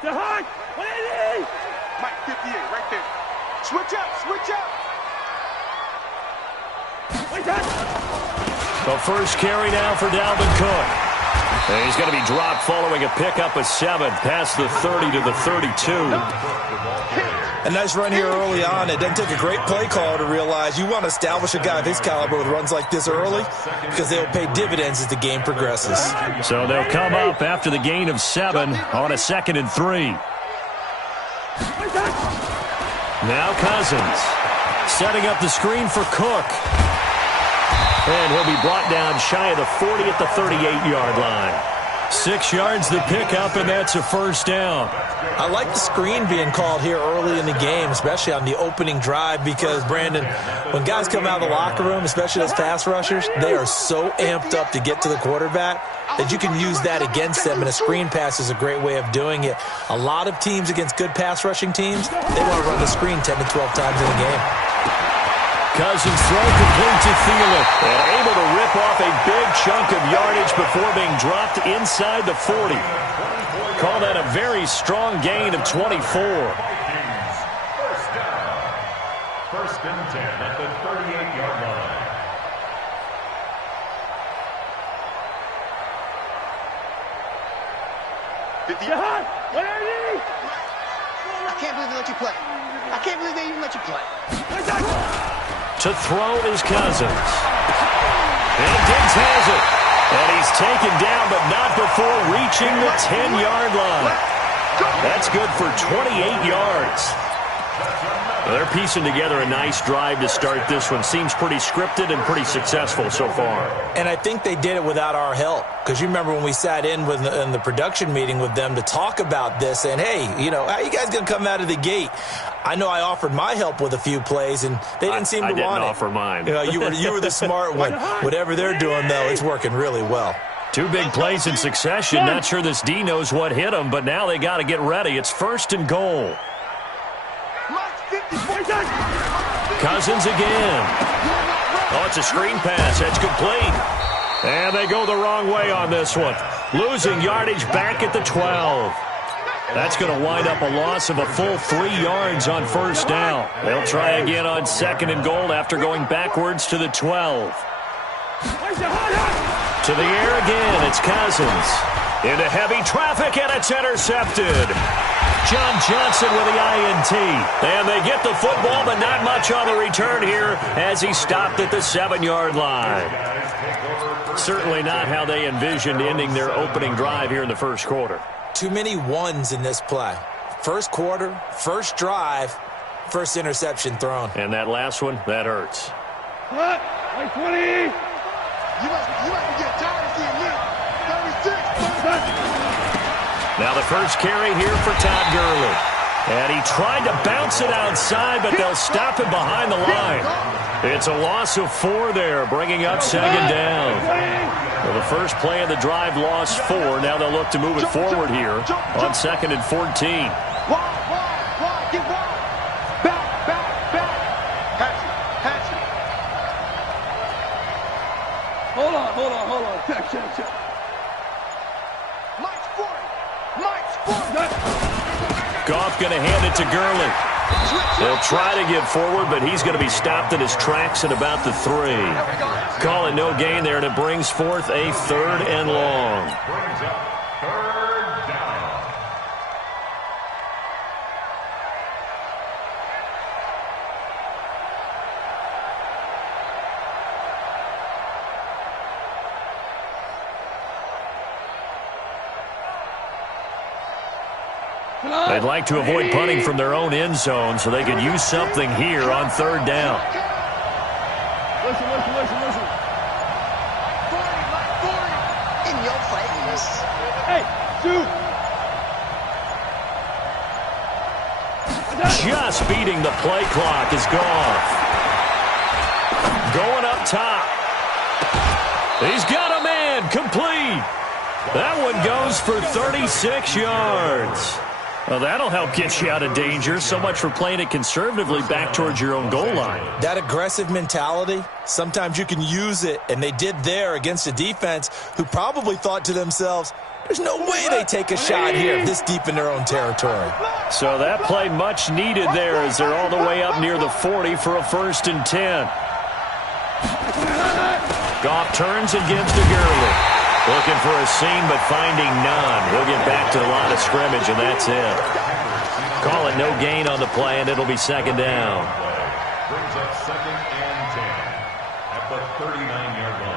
The high! 180! Mike 58, right there. Switch up! Switch up! The first carry now for Dalvin Cook. And he's going to be dropped following a pickup of 7 past the 30 to the 32. A nice run here early on. It doesn't take a great play call to realize you want to establish a guy of his caliber with runs like this early because they'll pay dividends as the game progresses. So they'll come up after the gain of 7 on a 2nd and 3. Now Cousins setting up the screen for Cook. And he'll be brought down shy of the 40 at the 38-yard line. 6 yards the pickup, and that's a first down. I like the screen being called here early in the game, especially on the opening drive, because, Brandon, when guys come out of the locker room, especially those pass rushers, they are so amped up to get to the quarterback that you can use that against them, and a screen pass is a great way of doing it. A lot of teams against good pass rushing teams, they want to run the screen 10 to 12 times in a game. Cousins throw complete to Thielen, and able to rip off a big chunk of yardage before being dropped inside the 40. Call that a very strong gain of 24. First down. First and 10 at the 38-yard line. I can't believe they let you play. I can't believe they even let you play. To throw is Cousins. And Diggs has it. And he's taken down, but not before reaching the 10-yard line. That's good for 28 yards. Well, they're piecing together a nice drive to start this one. Seems pretty scripted and pretty successful so far. And I think they did it without our help. Because you remember when we sat in the production meeting with them to talk about this, and hey, you know, how are you guys going to come out of the gate? I know I offered my help with a few plays, and they didn't seem to want it. I didn't offer mine. You know, you were the smart one. Whatever they're doing, though, it's working really well. 2 big plays in succession. Not sure this D knows what hit them, but now they got to get ready. It's 1st and goal. Cousins again. Oh, it's a screen pass. That's complete. And they go the wrong way on this one. Losing yardage back at the 12. That's going to wind up a loss of a full 3 yards on first down. They'll try again on 2nd and goal after going backwards to the 12. To the air again. It's Cousins. Into heavy traffic, and it's intercepted. John Johnson with the INT. And they get the football, but not much on the return here as he stopped at the 7-yard line. Certainly not how they envisioned ending their opening drive here in the first quarter. Too many ones in this play. First quarter, first drive, first interception thrown. And that last one, that hurts. What? 20. You must be getting tired of seeing me. 36. Now the first carry here for Todd Gurley. And he tried to bounce it outside, but they'll stop him behind the line. It's a loss of 4 there, bringing up 2nd down. Well, the first play of the drive lost 4. Now they'll look to move it forward here on 2nd and 14. Wide, get wide. Back. Hatchet. Hold on. Check. Mike's 40. Goff going to hand it to Gurley. They'll try to get forward, but he's going to be stopped in his tracks at about the 3. Call it no gain there, and it brings forth a 3rd and long. Brings up 3rd down. They'd like to avoid punting from their own end zone so they could use something here on third down. Listen. 40, in your face. Hey, shoot. Just beating the play clock is gone. Going up top. He's got a man complete. That one goes for 36 yards. Well, that'll help get you out of danger. So much for playing it conservatively back towards your own goal line. That aggressive mentality, sometimes you can use it, and they did there against a defense who probably thought to themselves, there's no way they take a shot here this deep in their own territory. So that play much needed there as they're all the way up near the 40 for a 1st and 10. Goff turns and gives to Gurley. Looking for a seam, but finding none. He'll get back to the line of scrimmage, and that's it. Call it no gain on the play, and it'll be 2nd down. Brings up 2nd and 10 at the 39-yard line.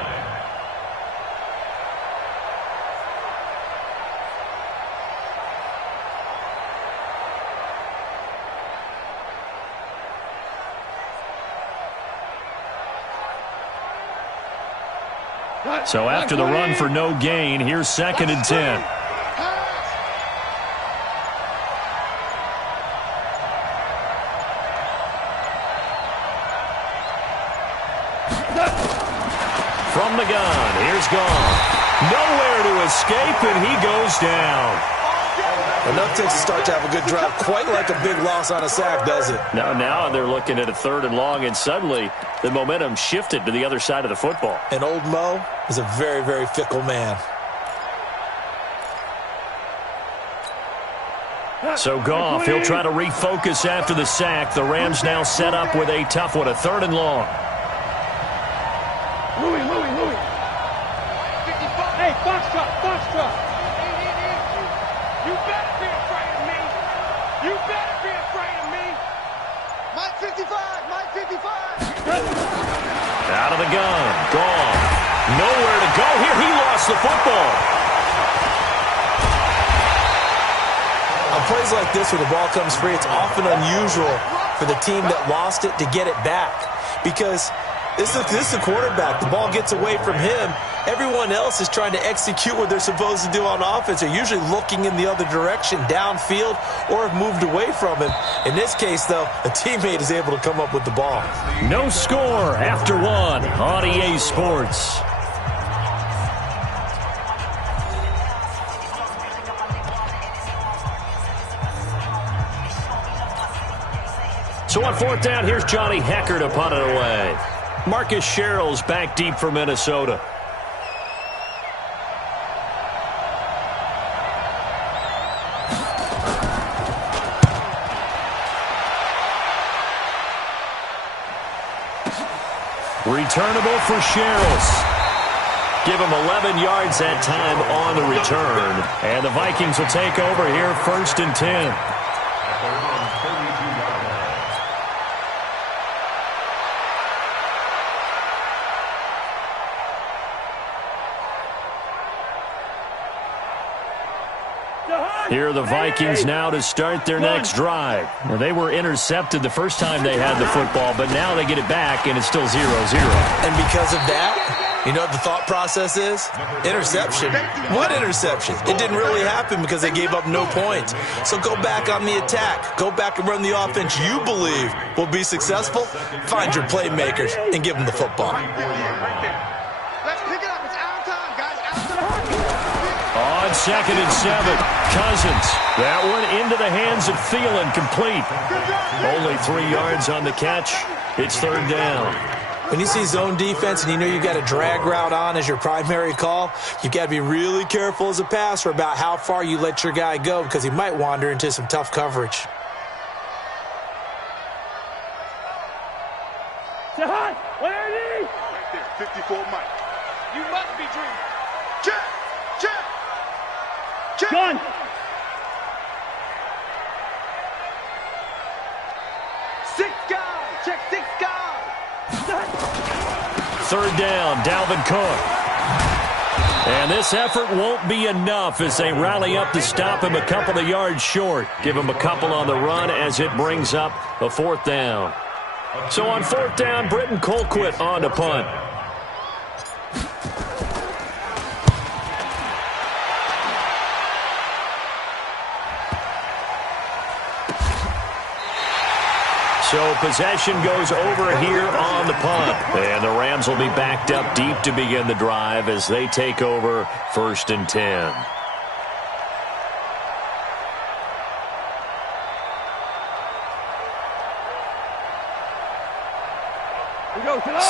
So after the run for no gain, here's 2nd and 10. From the gun, here's Goff. Nowhere to escape, and he goes down. Enough to start to have a good drive, quite like a big loss on a sack, does it? Now they're looking at a 3rd and long, and suddenly the momentum shifted to the other side of the football. And old Mo is a very, very fickle man. So Goff, he'll try to refocus after the sack. The Rams now set up with a tough one, a 3rd and long. Louis. Hey, Foxtrot. You better be afraid of me. Mike 55. Out of the gun, Goff. Nowhere to go here. He lost the football. On plays like this where the ball comes free, it's often unusual for the team that lost it to get it back. Because this is the quarterback. The ball gets away from him. Everyone else is trying to execute what they're supposed to do on offense. They're usually looking in the other direction, downfield, or have moved away from him. In this case, though, a teammate is able to come up with the ball. No score after one on EA Sports. So on 4th down, here's Johnny Hecker to punt it away. Marcus Sherrill's back deep for Minnesota. Returnable for Sherrills. Give him 11 yards that time on the return. And the Vikings will take over here 1st and 10. Here are the Vikings now to start their next drive. Well, they were intercepted the first time they had the football, but now they get it back, and it's still 0-0. And because of that, you know what the thought process is? Interception. What interception? It didn't really happen because they gave up no points. So go back on the attack. Go back and run the offense you believe will be successful. Find your playmakers and give them the football. Let's pick it up. It's our time, guys. Our time. On 2nd and 7, Cousins. That one into the hands of Thielen, complete. Only 3 yards on the catch. It's 3rd down. When you see zone defense and you know you've got a drag route on as your primary call, you've got to be really careful as a passer about how far you let your guy go because he might wander into some tough coverage. Jahan, where are you? Right there, 54 Mike. You must be dreaming. Check. Gun. Six guys. Check 6 guys. 3rd down, Dalvin Cook. And this effort won't be enough as they rally up to stop him a couple of yards short. Give him a couple on the run as it brings up a 4th down. So on 4th down, Britton Colquitt on to punt. So possession goes over here on the punt. And the Rams will be backed up deep to begin the drive as they take over 1st and 10.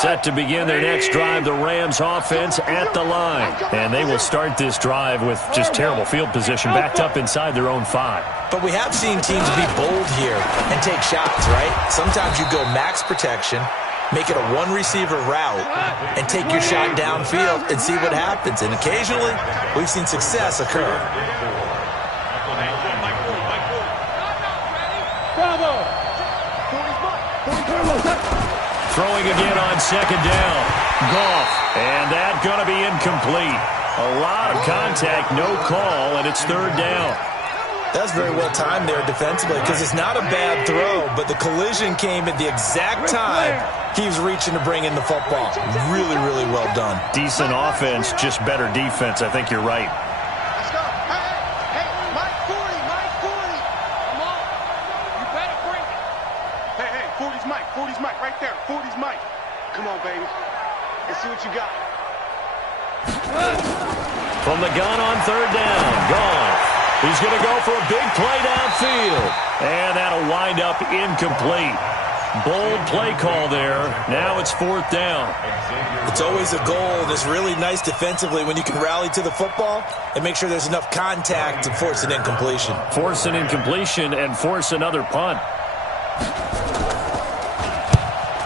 Set to begin their next drive, the Rams offense at the line. And they will start this drive with just terrible field position, backed up inside their own 5. But we have seen teams be bold here and take shots, right? Sometimes you go max protection, make it a one-receiver route, and take your shot downfield and see what happens. And occasionally, we've seen success occur. Throwing again on 2nd down. Goff. And that going to be incomplete. A lot of contact, no call, and it's 3rd down. That's very well timed there defensively because it's not a bad throw, but the collision came at the exact time he was reaching to bring in the football. Really, really well done. Decent offense, just better defense. I think you're right. Let's go. Hey, Mike 40, Mike 40. Come on. You better bring it. Hey, 40's Mike right there. 40's Mike. Come on, baby. Let's see what you got. From the gun on 3rd down, Goff. He's going to go for a big play downfield. And that'll wind up incomplete. Bold play call there. Now it's 4th down. It's always a goal, and it's really nice defensively when you can rally to the football and make sure there's enough contact to force an incompletion. Force an incompletion and force another punt.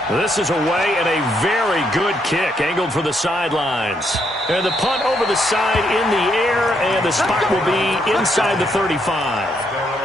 This is away and a very good kick angled for the sidelines. And the punt over the side in the air, and the spot will be inside the 35.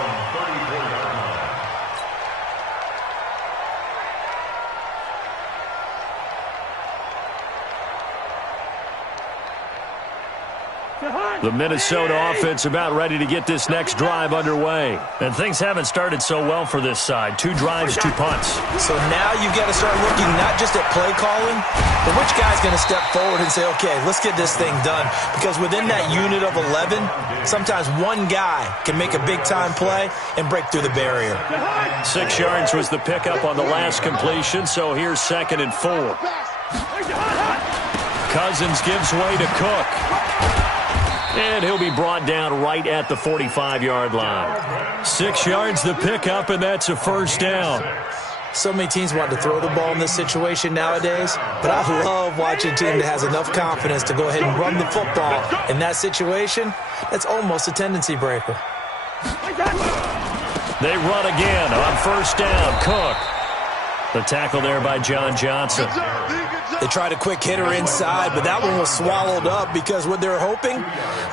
The Minnesota offense about ready to get this next drive underway. And things haven't started so well for this side. 2 drives, 2 punts. So now you've got to start looking not just at play calling, but which guy's going to step forward and say, okay, let's get this thing done. Because within that unit of 11, sometimes one guy can make a big-time play and break through the barrier. 6 yards was the pickup on the last completion, so here's 2nd and 4. Cousins gives way to Cook. And he'll be brought down right at the 45-yard line. 6 yards the pickup, and that's a 1st down. So many teams want to throw the ball in this situation nowadays, but I love watching a team that has enough confidence to go ahead and run the football. In that situation, that's almost a tendency breaker. They run again on 1st down. Cook. The tackle there by John Johnson. They tried a quick hitter inside, but that one was swallowed up because what they're hoping,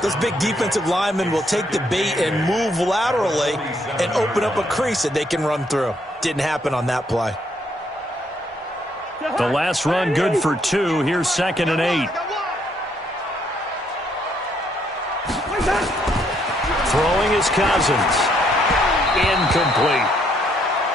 those big defensive linemen will take the bait and move laterally and open up a crease that they can run through. Didn't happen on that play. The last run good for 2. Here's 2nd and 8. Throwing is Cousins. Incomplete.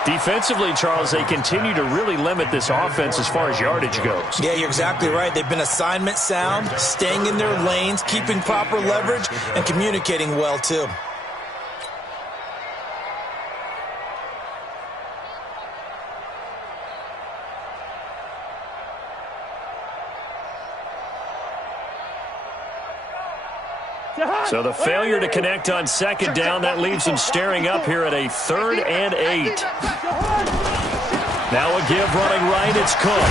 Defensively, Charles, they continue to really limit this offense as far as yardage goes. Yeah, you're exactly right. They've been assignment sound, staying in their lanes, keeping proper leverage, and communicating well, too. So the failure to connect on 2nd down, that leaves them staring up here at a 3rd and 8. Now a give running right, it's Cook.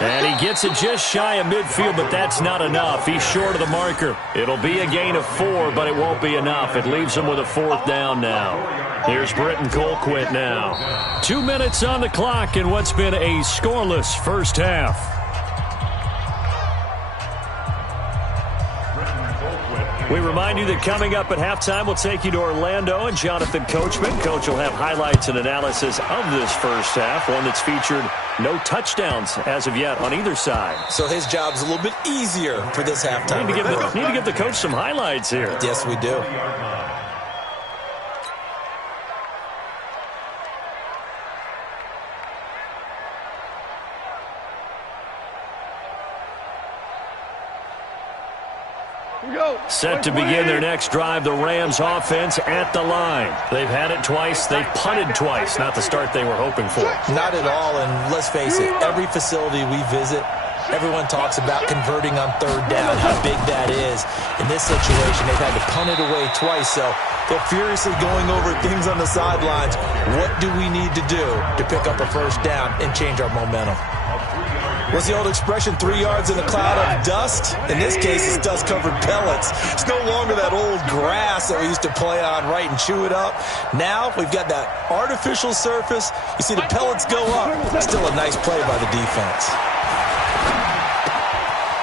And he gets it just shy of midfield, but that's not enough. He's short of the marker. It'll be a gain of 4, but it won't be enough. It leaves him with a 4th down now. Here's Britton Colquitt now. 2 minutes on the clock in what's been a scoreless first half. We remind you that coming up at halftime, we'll take you to Orlando and Jonathan Coachman. Coach will have highlights and analysis of this first half, one that's featured no touchdowns as of yet on either side. So his job's a little bit easier for this halftime. Need to give the coach some highlights here. Yes, we do. Set to begin their next drive, the Rams offense at the line. They've had it twice. They've punted twice. Not the start they were hoping for. Not at all, and let's face it, every facility we visit, everyone talks about converting on third down, how big that is. In this situation, they've had to punt it away twice, so they're furiously going over things on the sidelines. What do we need to do to pick up a first down and change our momentum? What's the old expression, 3 yards in a cloud of dust? In this case, it's dust-covered pellets. It's no longer that old grass that we used to play on, right, and chew it up. Now we've got that artificial surface. You see the pellets go up. Still a nice play by the defense.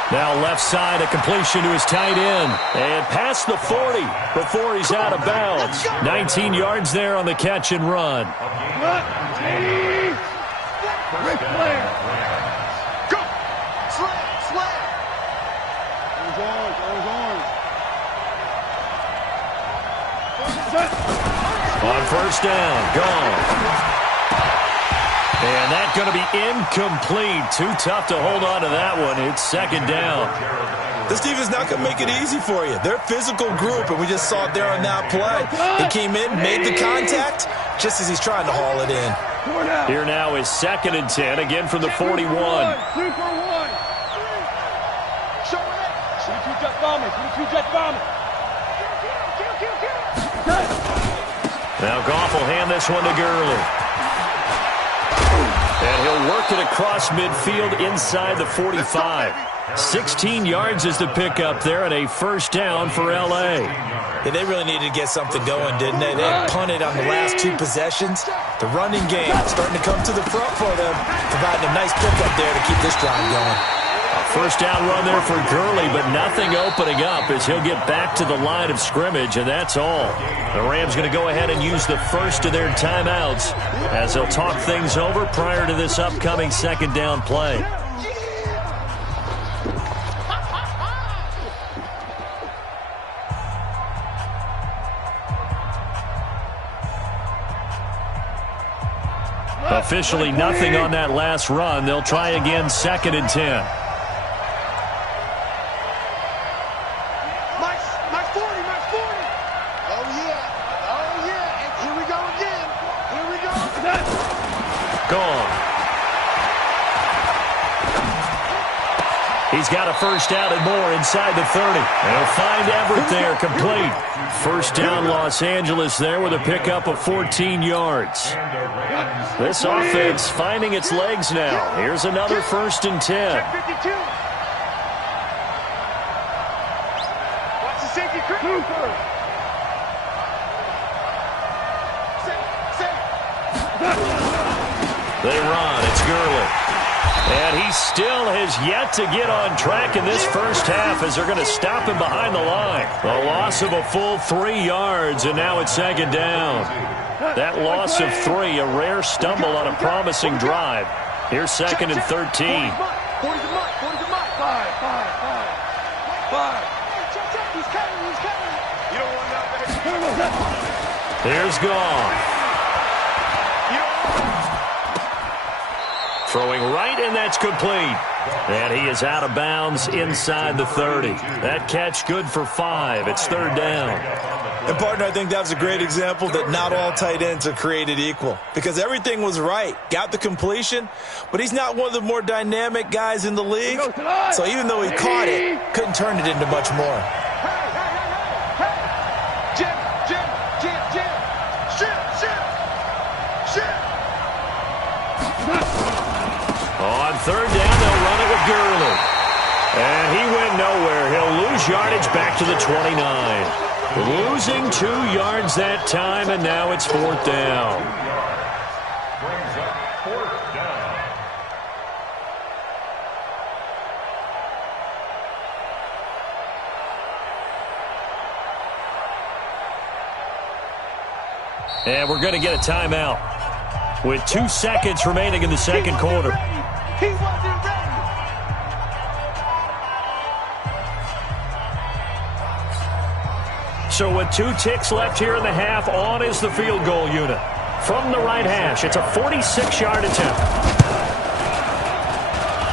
Now left side, a completion to his tight end. And past the 40 before he's out of bounds. 19 yards there on the catch and run. Rick Flair. Go! Slam! Slam! On first down, gone. And that's going to be incomplete. Too tough to hold on to that one. It's second down. This defense is not going to make it easy for you. They're a physical group, and we just saw it there on that play. He came in, made the contact, just as he's trying to haul it in. Here now is 2nd and 10, again from the 41. Now Goff will hand this one to Gurley. And he'll work it across midfield inside the 45. 16 yards is the pickup there, and a first down for L.A. Yeah, they really needed to get something going, didn't they? They had punted on the last 2 possessions. The running game starting to come to the front for them, providing a nice pickup there to keep this drive going. A first down run there for Gurley, but nothing opening up as he'll get back to the line of scrimmage, and that's all. The Rams going to go ahead and use the first of their timeouts as they'll talk things over prior to this upcoming second down play. Officially nothing on that last run. They'll try again, 2nd and 10. My 40. Oh, yeah. And here we go again. Gone. He's got a first down and more inside the 30. They'll find Everett there, complete. First down Los Angeles there with a pickup of 14 yards. This offense finding its legs now. Here's another 1st and 10. Check 52. Watch the safety. Cooper. They run. It's Gurley. And he still has yet to get on track in this first half as they're going to stop him behind the line. A loss of a full 3 yards, and now it's second down. That loss of 3, a rare stumble on a promising drive. Here's 2nd and 13. 40's a mark. 5. He's coming. You don't want nothing. Here's Goff. Throwing right, and that's complete. And he is out of bounds inside the 30. That catch good for 5. It's 3rd down. And, partner, I think that was a great example that not all tight ends are created equal because everything was right. Got the completion, but he's not one of the more dynamic guys in the league. So even though he caught it, couldn't turn it into much more. Jim. On 3rd down, they'll run it with Gurley. And he went nowhere. He'll lose yardage back to the 29. Losing 2 yards that time, and now it's 4th down. Brings up 4th down. And we're going to get a timeout with 2 seconds remaining in the second quarter. He wasn't ready. So with 2 ticks left here in the half, on is the field goal unit. From the right hash, it's a 46-yard attempt.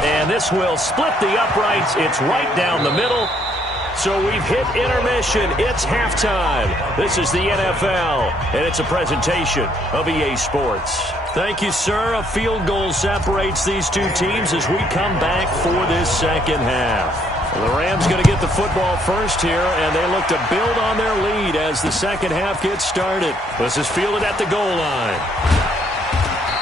And this will split the uprights. It's right down the middle. So we've hit intermission. It's halftime. This is the NFL, and it's a presentation of EA Sports. Thank you, sir. A field goal separates these two teams as we come back for this second half. Well, the Rams going to get the football first here, and they look to build on their lead as the second half gets started. This is fielded at the goal line.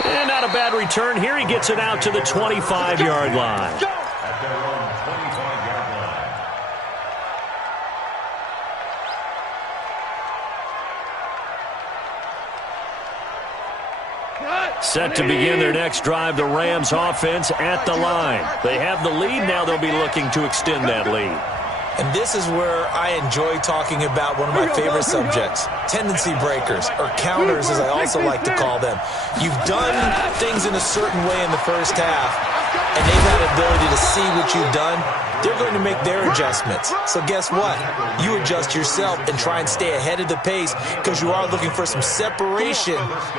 And not a bad return here. He gets it out to the 25-yard line. At their own 25-yard line. Set to begin their next drive, the Rams offense at the line. They have the lead. Now they'll be looking to extend that lead. And this is where I enjoy talking about one of my favorite subjects, tendency breakers, or counters as I also like to call them. You've done things in a certain way in the first half, and they've had the ability to see what you've done. They're going to make their adjustments. So guess what? You adjust yourself and try and stay ahead of the pace because you are looking for some separation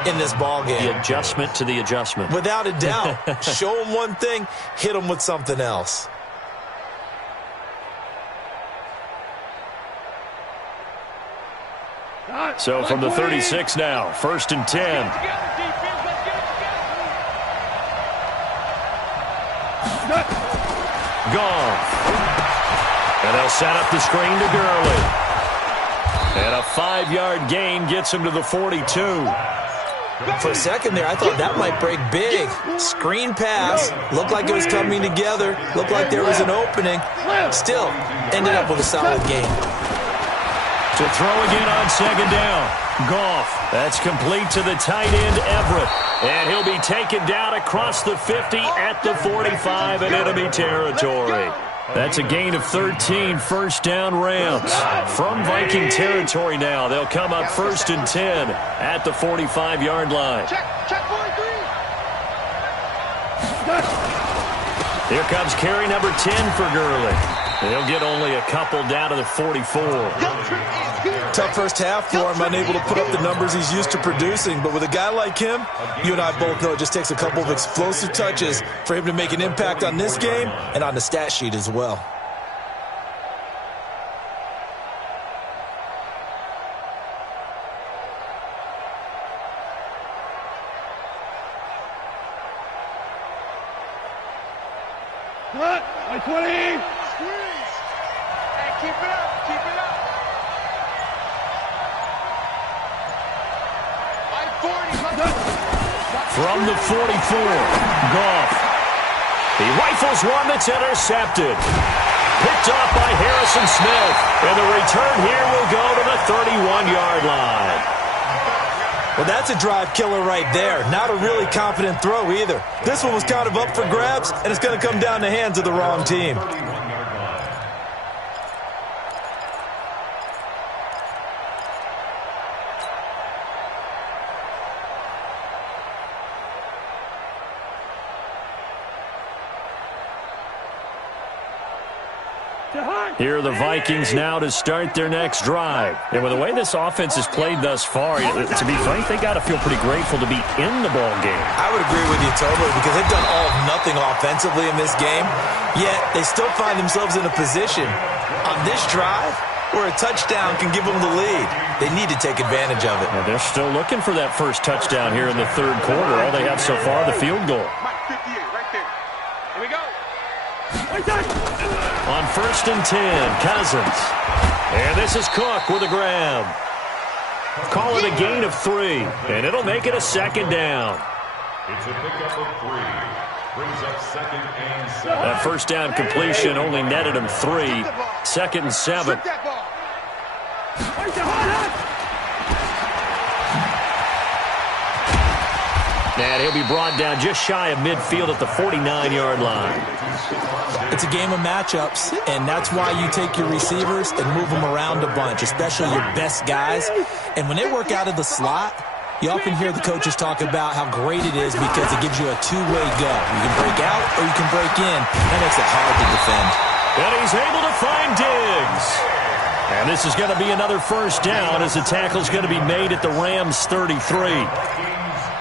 in this ball game. The adjustment to the adjustment. Without a doubt. Show them one thing, hit them with something else. So from the 36 now, 1st and 10. Goff. And they'll set up the screen to Gurley. And a 5-yard gain gets him to the 42. For a second there, I thought that might break big. Screen pass. Looked like it was coming together. Looked like there was an opening. Still, ended up with a solid gain. To throw again on second down. Goff. That's complete to the tight end, Everett. And he'll be taken down across the 50 at the 45 in enemy territory. That's a gain of 13, first down Rams. From Viking territory now, they'll come up 1st and 10 at the 45-yard line. Check 43. Here comes carry number 10 for Gurley. They'll get only a couple down to the 44. Tough first half for him, unable to put up the numbers he's used to producing. But with a guy like him, you and I both know it just takes a couple of explosive touches for him to make an impact on this game and on the stat sheet as well. Cut. 20. Squeeze. Hey, keep it up. Keep it up. 40. From the 44, Goff. He rifles one that's intercepted. Picked off by Harrison Smith. And the return here will go to the 31-yard line. Well, that's a drive killer right there. Not a really confident throw either. This one was kind of up for grabs, and it's going to come down the hands of the wrong team. Here are the Vikings now to start their next drive. And with the way this offense has played thus far, to be frank, they got to feel pretty grateful to be in the ball game. I would agree with you totally because they've done all of nothing offensively in this game, yet they still find themselves in a position on this drive where a touchdown can give them the lead. They need to take advantage of it. And they're still looking for that first touchdown here in the third quarter. All they have so far, the field goal. Mike 58, right there. Here we go. On 1st and 10, Cousins. And this is Cook with a grab. Call it a gain of 3, and it'll make it a second down. It's a pickup of 3. Brings up 2nd and 7. That first down completion only netted him 3. 2nd and 7. And he'll be brought down just shy of midfield at the 49-yard line. It's a game of matchups, and that's why you take your receivers and move them around a bunch, especially your best guys. And when they work out of the slot, You often hear the coaches talk about how great it is because it gives you a two-way go. You can break out or you can break in. That makes it hard to defend. And he's able to find Diggs. And this is going to be another first down as the tackle's going to be made at the Rams' 33.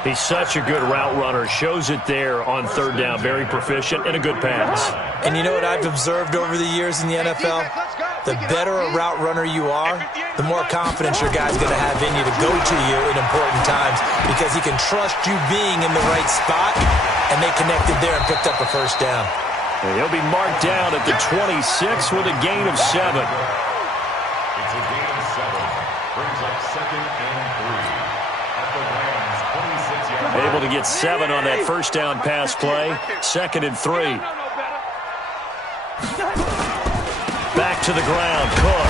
He's such a good route runner. Shows it there on third down. Very proficient and a good pass. And you know what I've observed over the years in the NFL? The better a route runner you are, the more confidence your guy's going to have in you to go to you in important times because he can trust you being in the right spot, and they connected there and picked up a first down. And he'll be marked down at the 26 with a gain of 7. It's a gain of 7. Brings up 2nd and 3. At the Rams' 26-yard line. Able to get 7 on that first down pass play. 2nd and 3. Back to the ground, Cook.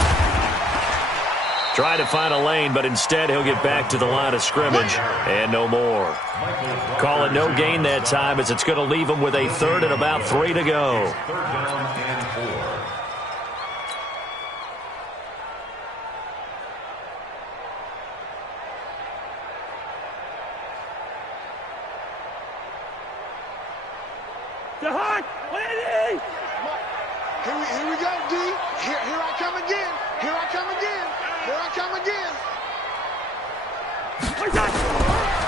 Try to find a lane, but instead he'll get back to the line of scrimmage and no more. Call it no gain that time as it's going to leave him with a 3rd and about 3 to go. 3rd down and 4. Here we go, D. Here I come again. Here I come again. Here I come again.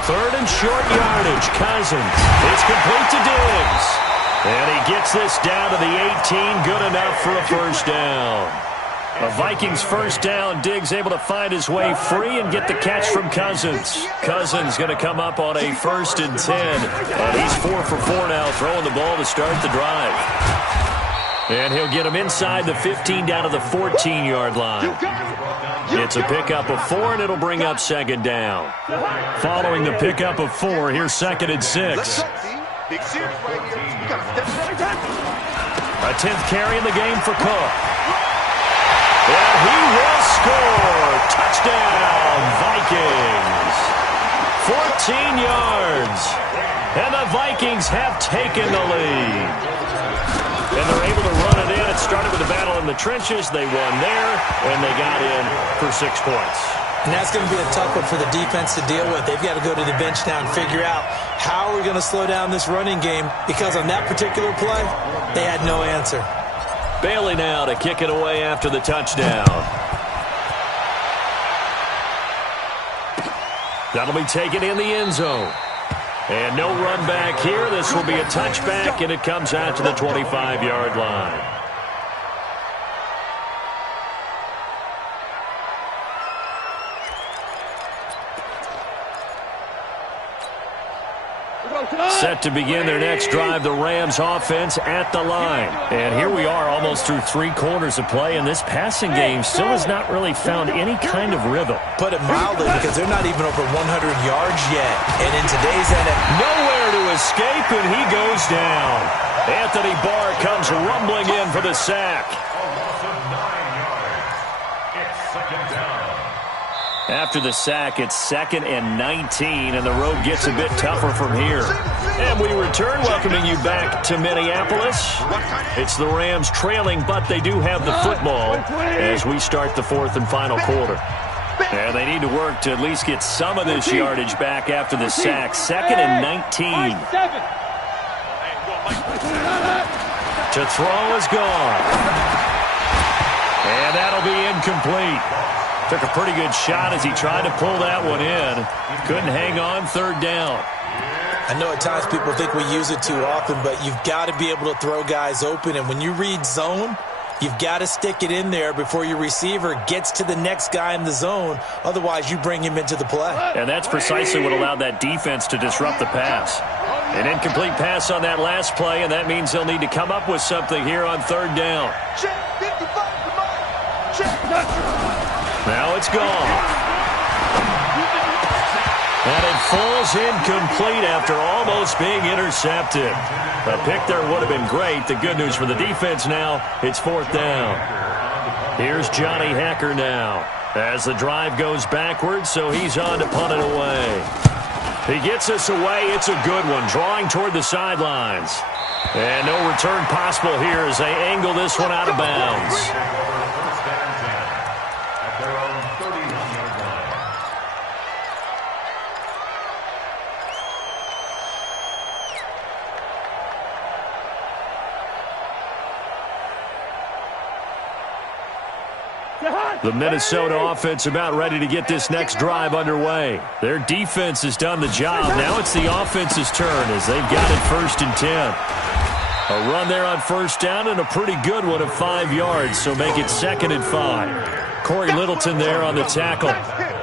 3rd and short yardage. Cousins. It's complete to Diggs. And he gets this down to the 18. Good enough for a first down. A Vikings first down. Diggs able to find his way free and get the catch from Cousins. Cousins going to come up on a 1st and 10. And he's 4 for 4 now, throwing the ball to start the drive. And he'll get him inside the 15 down to the 14-yard line. It's a pickup of 4, and it'll bring up 2nd down. Following the pickup of 4, here's 2nd and 6. A 10th carry in the game for Cook. And he will score. Touchdown, Vikings. 14 yards. And the Vikings have taken the lead. And they're able to run it in. It started with a battle in the trenches. They won there, and they got in for 6 points. And that's going to be a tough one for the defense to deal with. They've got to go to the bench now and figure out how are we going to slow down this running game, because on that particular play, they had no answer. Bailey now to kick it away after the touchdown. That'll be taken in the end zone. And no run back here. This will be a touchback, and it comes out to the 25-yard line. Set to begin their next drive, the Rams offense at the line. And here we are almost through 3 quarters of play, and this passing game still has not really found any kind of rhythm. Put it mildly, because they're not even over 100 yards yet. And in today's NFL, nowhere to escape, and he goes down. Anthony Barr comes rumbling in for the sack. A loss of 9 yards. It's 2nd down. After the sack, it's 2nd and 19, and the road gets a bit tougher from here. And we return, welcoming you back to Minneapolis. It's the Rams trailing, but they do have the football as we start the 4th and final quarter. And they need to work to at least get some of this yardage back after the sack. 2nd and 19. To throw is gone. And that'll be incomplete. Took a pretty good shot as he tried to pull that one in. Couldn't hang on, 3rd down. I know at times people think we use it too often, but you've got to be able to throw guys open. And when you read zone, you've got to stick it in there before your receiver gets to the next guy in the zone. Otherwise, you bring him into the play. And that's precisely what allowed that defense to disrupt the pass. An incomplete pass on that last play, and that means they'll need to come up with something here on 3rd down. Now it's gone. And it falls incomplete after almost being intercepted. A pick there would have been great. The good news for the defense now, it's 4th down. Here's Johnny Hecker now as the drive goes backwards, so he's on to punt it away. He gets us away. It's a good one, drawing toward the sidelines. And no return possible here as they angle this one out of bounds. The Minnesota offense about ready to get this next drive underway. Their defense has done the job. Now it's the offense's turn as they've got it 1st and 10. A run there on 1st down and a pretty good one of 5 yards, so make it 2nd and 5. Corey Littleton there on the tackle.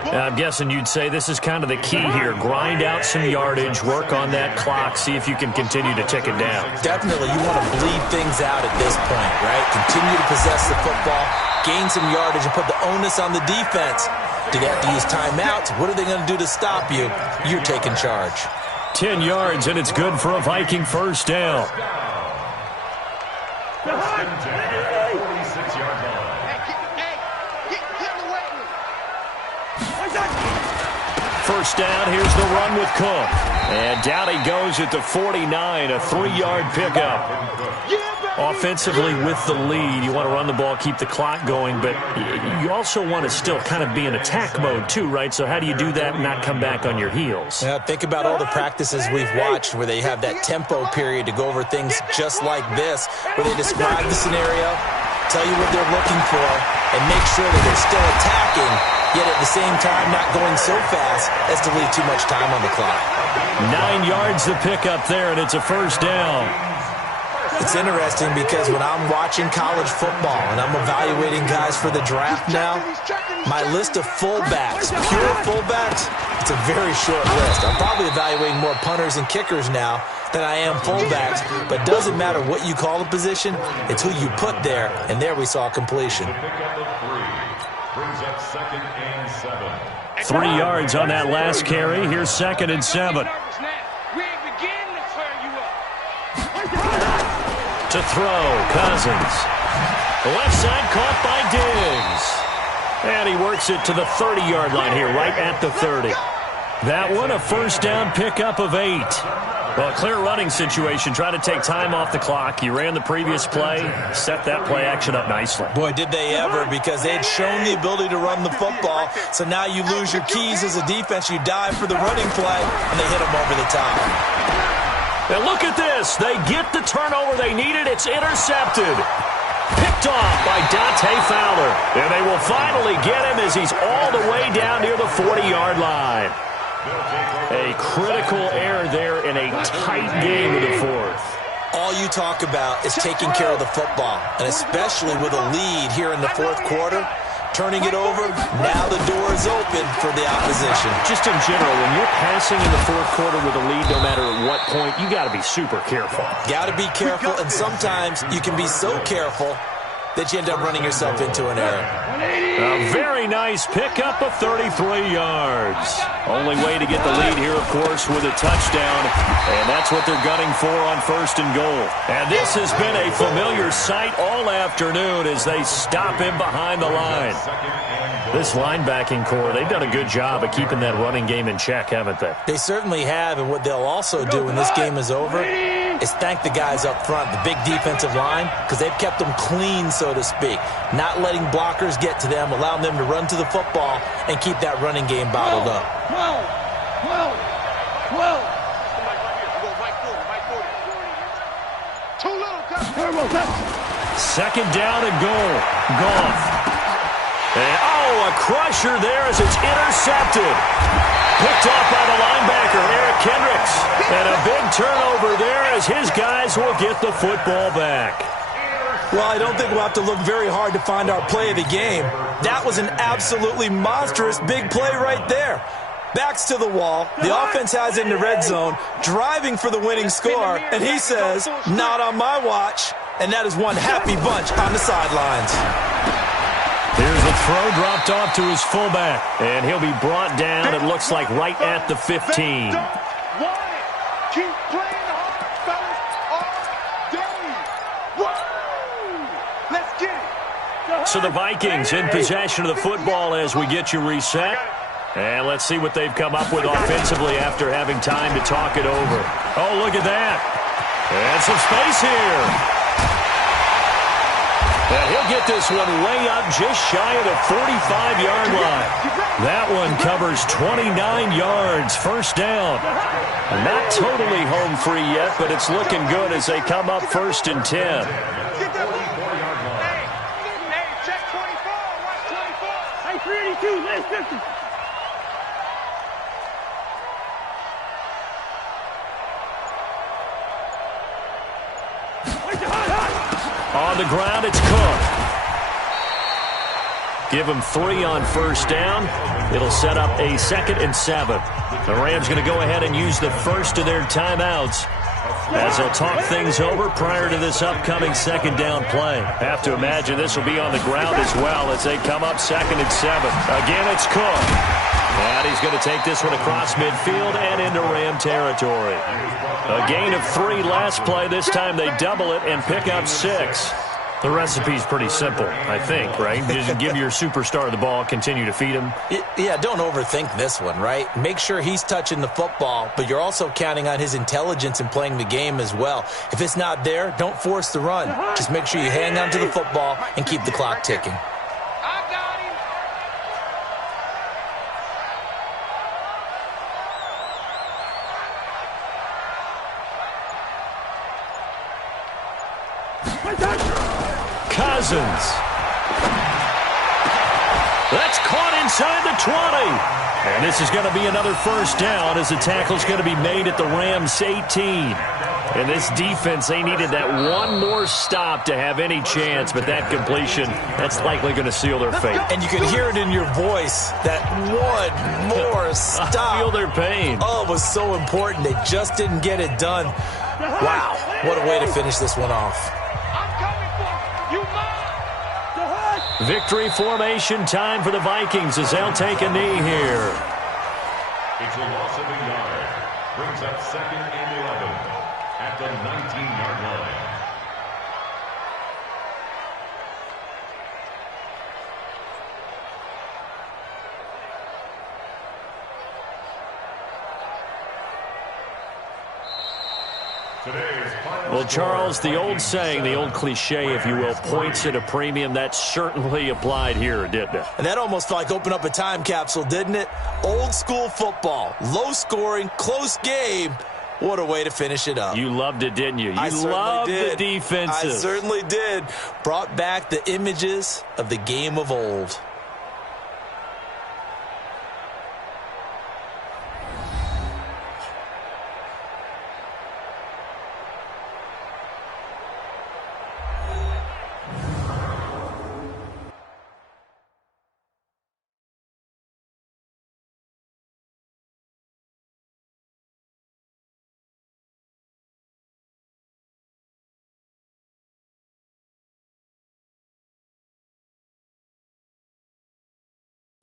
I'm guessing you'd say this is kind of the key here. Grind out some yardage, work on that clock, see if you can continue to tick it down. Definitely, you want to bleed things out at this point, right? Continue to possess the football, gain some yardage, and put the onus on the defense. Do they have to use timeouts? What are they going to do to stop you? You're taking charge. 10 yards, and it's good for a Viking 1st down. 46-yard line. First down, here's the run with Cook. And down he goes at the 49, a 3-yard pickup. Offensively with the lead, you want to run the ball, keep the clock going, but you also want to still kind of be in attack mode too, right? So how do you do that and not come back on your heels? Yeah, think about all the practices we've watched where they have that tempo period to go over things just like this, where they describe the scenario, tell you what they're looking for, and make sure that they're still attacking, yet at the same time not going so fast as to leave too much time on the clock. 9 yards the pickup there, and it's a 1st down. It's interesting because when I'm watching college football and I'm evaluating guys for the draft now, my list of fullbacks, pure fullbacks, it's a very short list. I'm probably evaluating more punters and kickers now than I am fullbacks, but it doesn't matter what you call the position, it's who you put there, and there we saw completion. The pickup of 3 brings up 2nd and 7. 3 yards on that last carry. Here's 2nd and 7. To throw, Cousins. The left side caught by Diggs. And he works it to the 30-yard line here, right at the 30. That one, a 1st down pickup of 8. Well, a clear running situation. Try to take time off the clock. You ran the previous play, set that play action up nicely. Boy, did they ever, because they had shown the ability to run the football. So now you lose your keys as a defense. You dive for the running play, and they hit them over the top. And look at this. They get the turnover they needed. It's intercepted. Picked off by Dante Fowler. And they will finally get him as he's all the way down near the 40-yard line. A critical error there in a tight game in the 4th. All you talk about is taking care of the football, and especially with a lead here in the 4th quarter. Turning it over, now the door is open for the opposition. Just in general, when you're passing in the 4th quarter with a lead, no matter at what point, you got to be super careful. Got to be careful, and sometimes you can be so careful that you end up running yourself into an error. A very nice pickup of 33 yards. Only way to get the lead here, of course, with a touchdown, and that's what they're gunning for on 1st and goal. And this has been a familiar sight all afternoon as they stop him behind the line. This linebacking core, they've done a good job of keeping that running game in check, haven't they? They certainly have, and what they'll also do when this game is over is thank the guys up front, the big defensive line, because they've kept them clean, so to speak. Not letting blockers get to them, allowing them to run to the football and keep that running game bottled up. 2nd down and goal. Goff. And, a crusher there as it's intercepted. Picked off by the linebacker, Eric Kendricks. And a big turnover there as his guys will get the football back. Well, I don't think we'll have to look very hard to find our play of the game. That was an absolutely monstrous big play right there. Backs to the wall. The offense has it in the red zone, driving for the winning score. And he says, not on my watch. And that is one happy bunch on the sidelines. Here's the throw dropped off to his fullback. And he'll be brought down, it looks like, right at the 15. Keep playing hard, fellas, all day. Woo! Let's get it. So the Vikings in possession of the football as we get you reset. And let's see what they've come up with offensively after having time to talk it over. Oh, look at that. And some space here. And he'll get this one way up just shy of the 45-yard line. That one covers 29 yards, 1st down. Not totally home free yet, but it's looking good as they come up 1st and 10. On the ground, it's Cook. Give him 3 on first down. It'll set up a 2nd and 7. The Rams going to go ahead and use the first of their timeouts as they'll talk things over prior to this upcoming 2nd down play. Have to imagine this will be on the ground as well as they come up 2nd and 7. Again, it's Cook. And he's going to take this one across midfield and into Ram territory. A gain of 3 last play. This time they double it and pick up 6. The recipe's pretty simple, I think, right? Just give your superstar the ball, continue to feed him. Yeah, don't overthink this one, right? Make sure he's touching the football, but you're also counting on his intelligence in playing the game as well. If it's not there, don't force the run. Just make sure you hang on to the football and keep the clock ticking. Cousins. That's caught inside the 20. And this is going to be another first down as the tackle's going to be made at the Rams' 18. And this defense, they needed that one more stop to have any chance, but that completion, that's likely going to seal their fate. And you can hear it in your voice, that one more stop. I feel their pain. Oh, it was so important. They just didn't get it done. Wow, what a way to finish this one off. Victory formation time for the Vikings as they'll take a knee here. It's a loss of a yard. Brings up 2nd and 11 at the 19-yard line. Well, Charles, the old saying, the old cliche, if you will, points at a premium, that certainly applied here, didn't it? And that almost like opened up a time capsule, didn't it? Old school football, low scoring, close game. What a way to finish it up. You loved it, didn't you? I loved did. The defenses. I certainly did. Brought back the images of the game of old.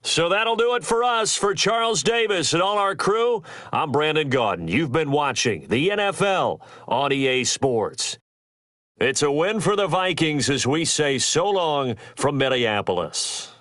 So that'll do it for us. For Charles Davis and all our crew, I'm Brandon Gaudin. You've been watching the NFL on EA Sports. It's a win for the Vikings as we say so long from Minneapolis.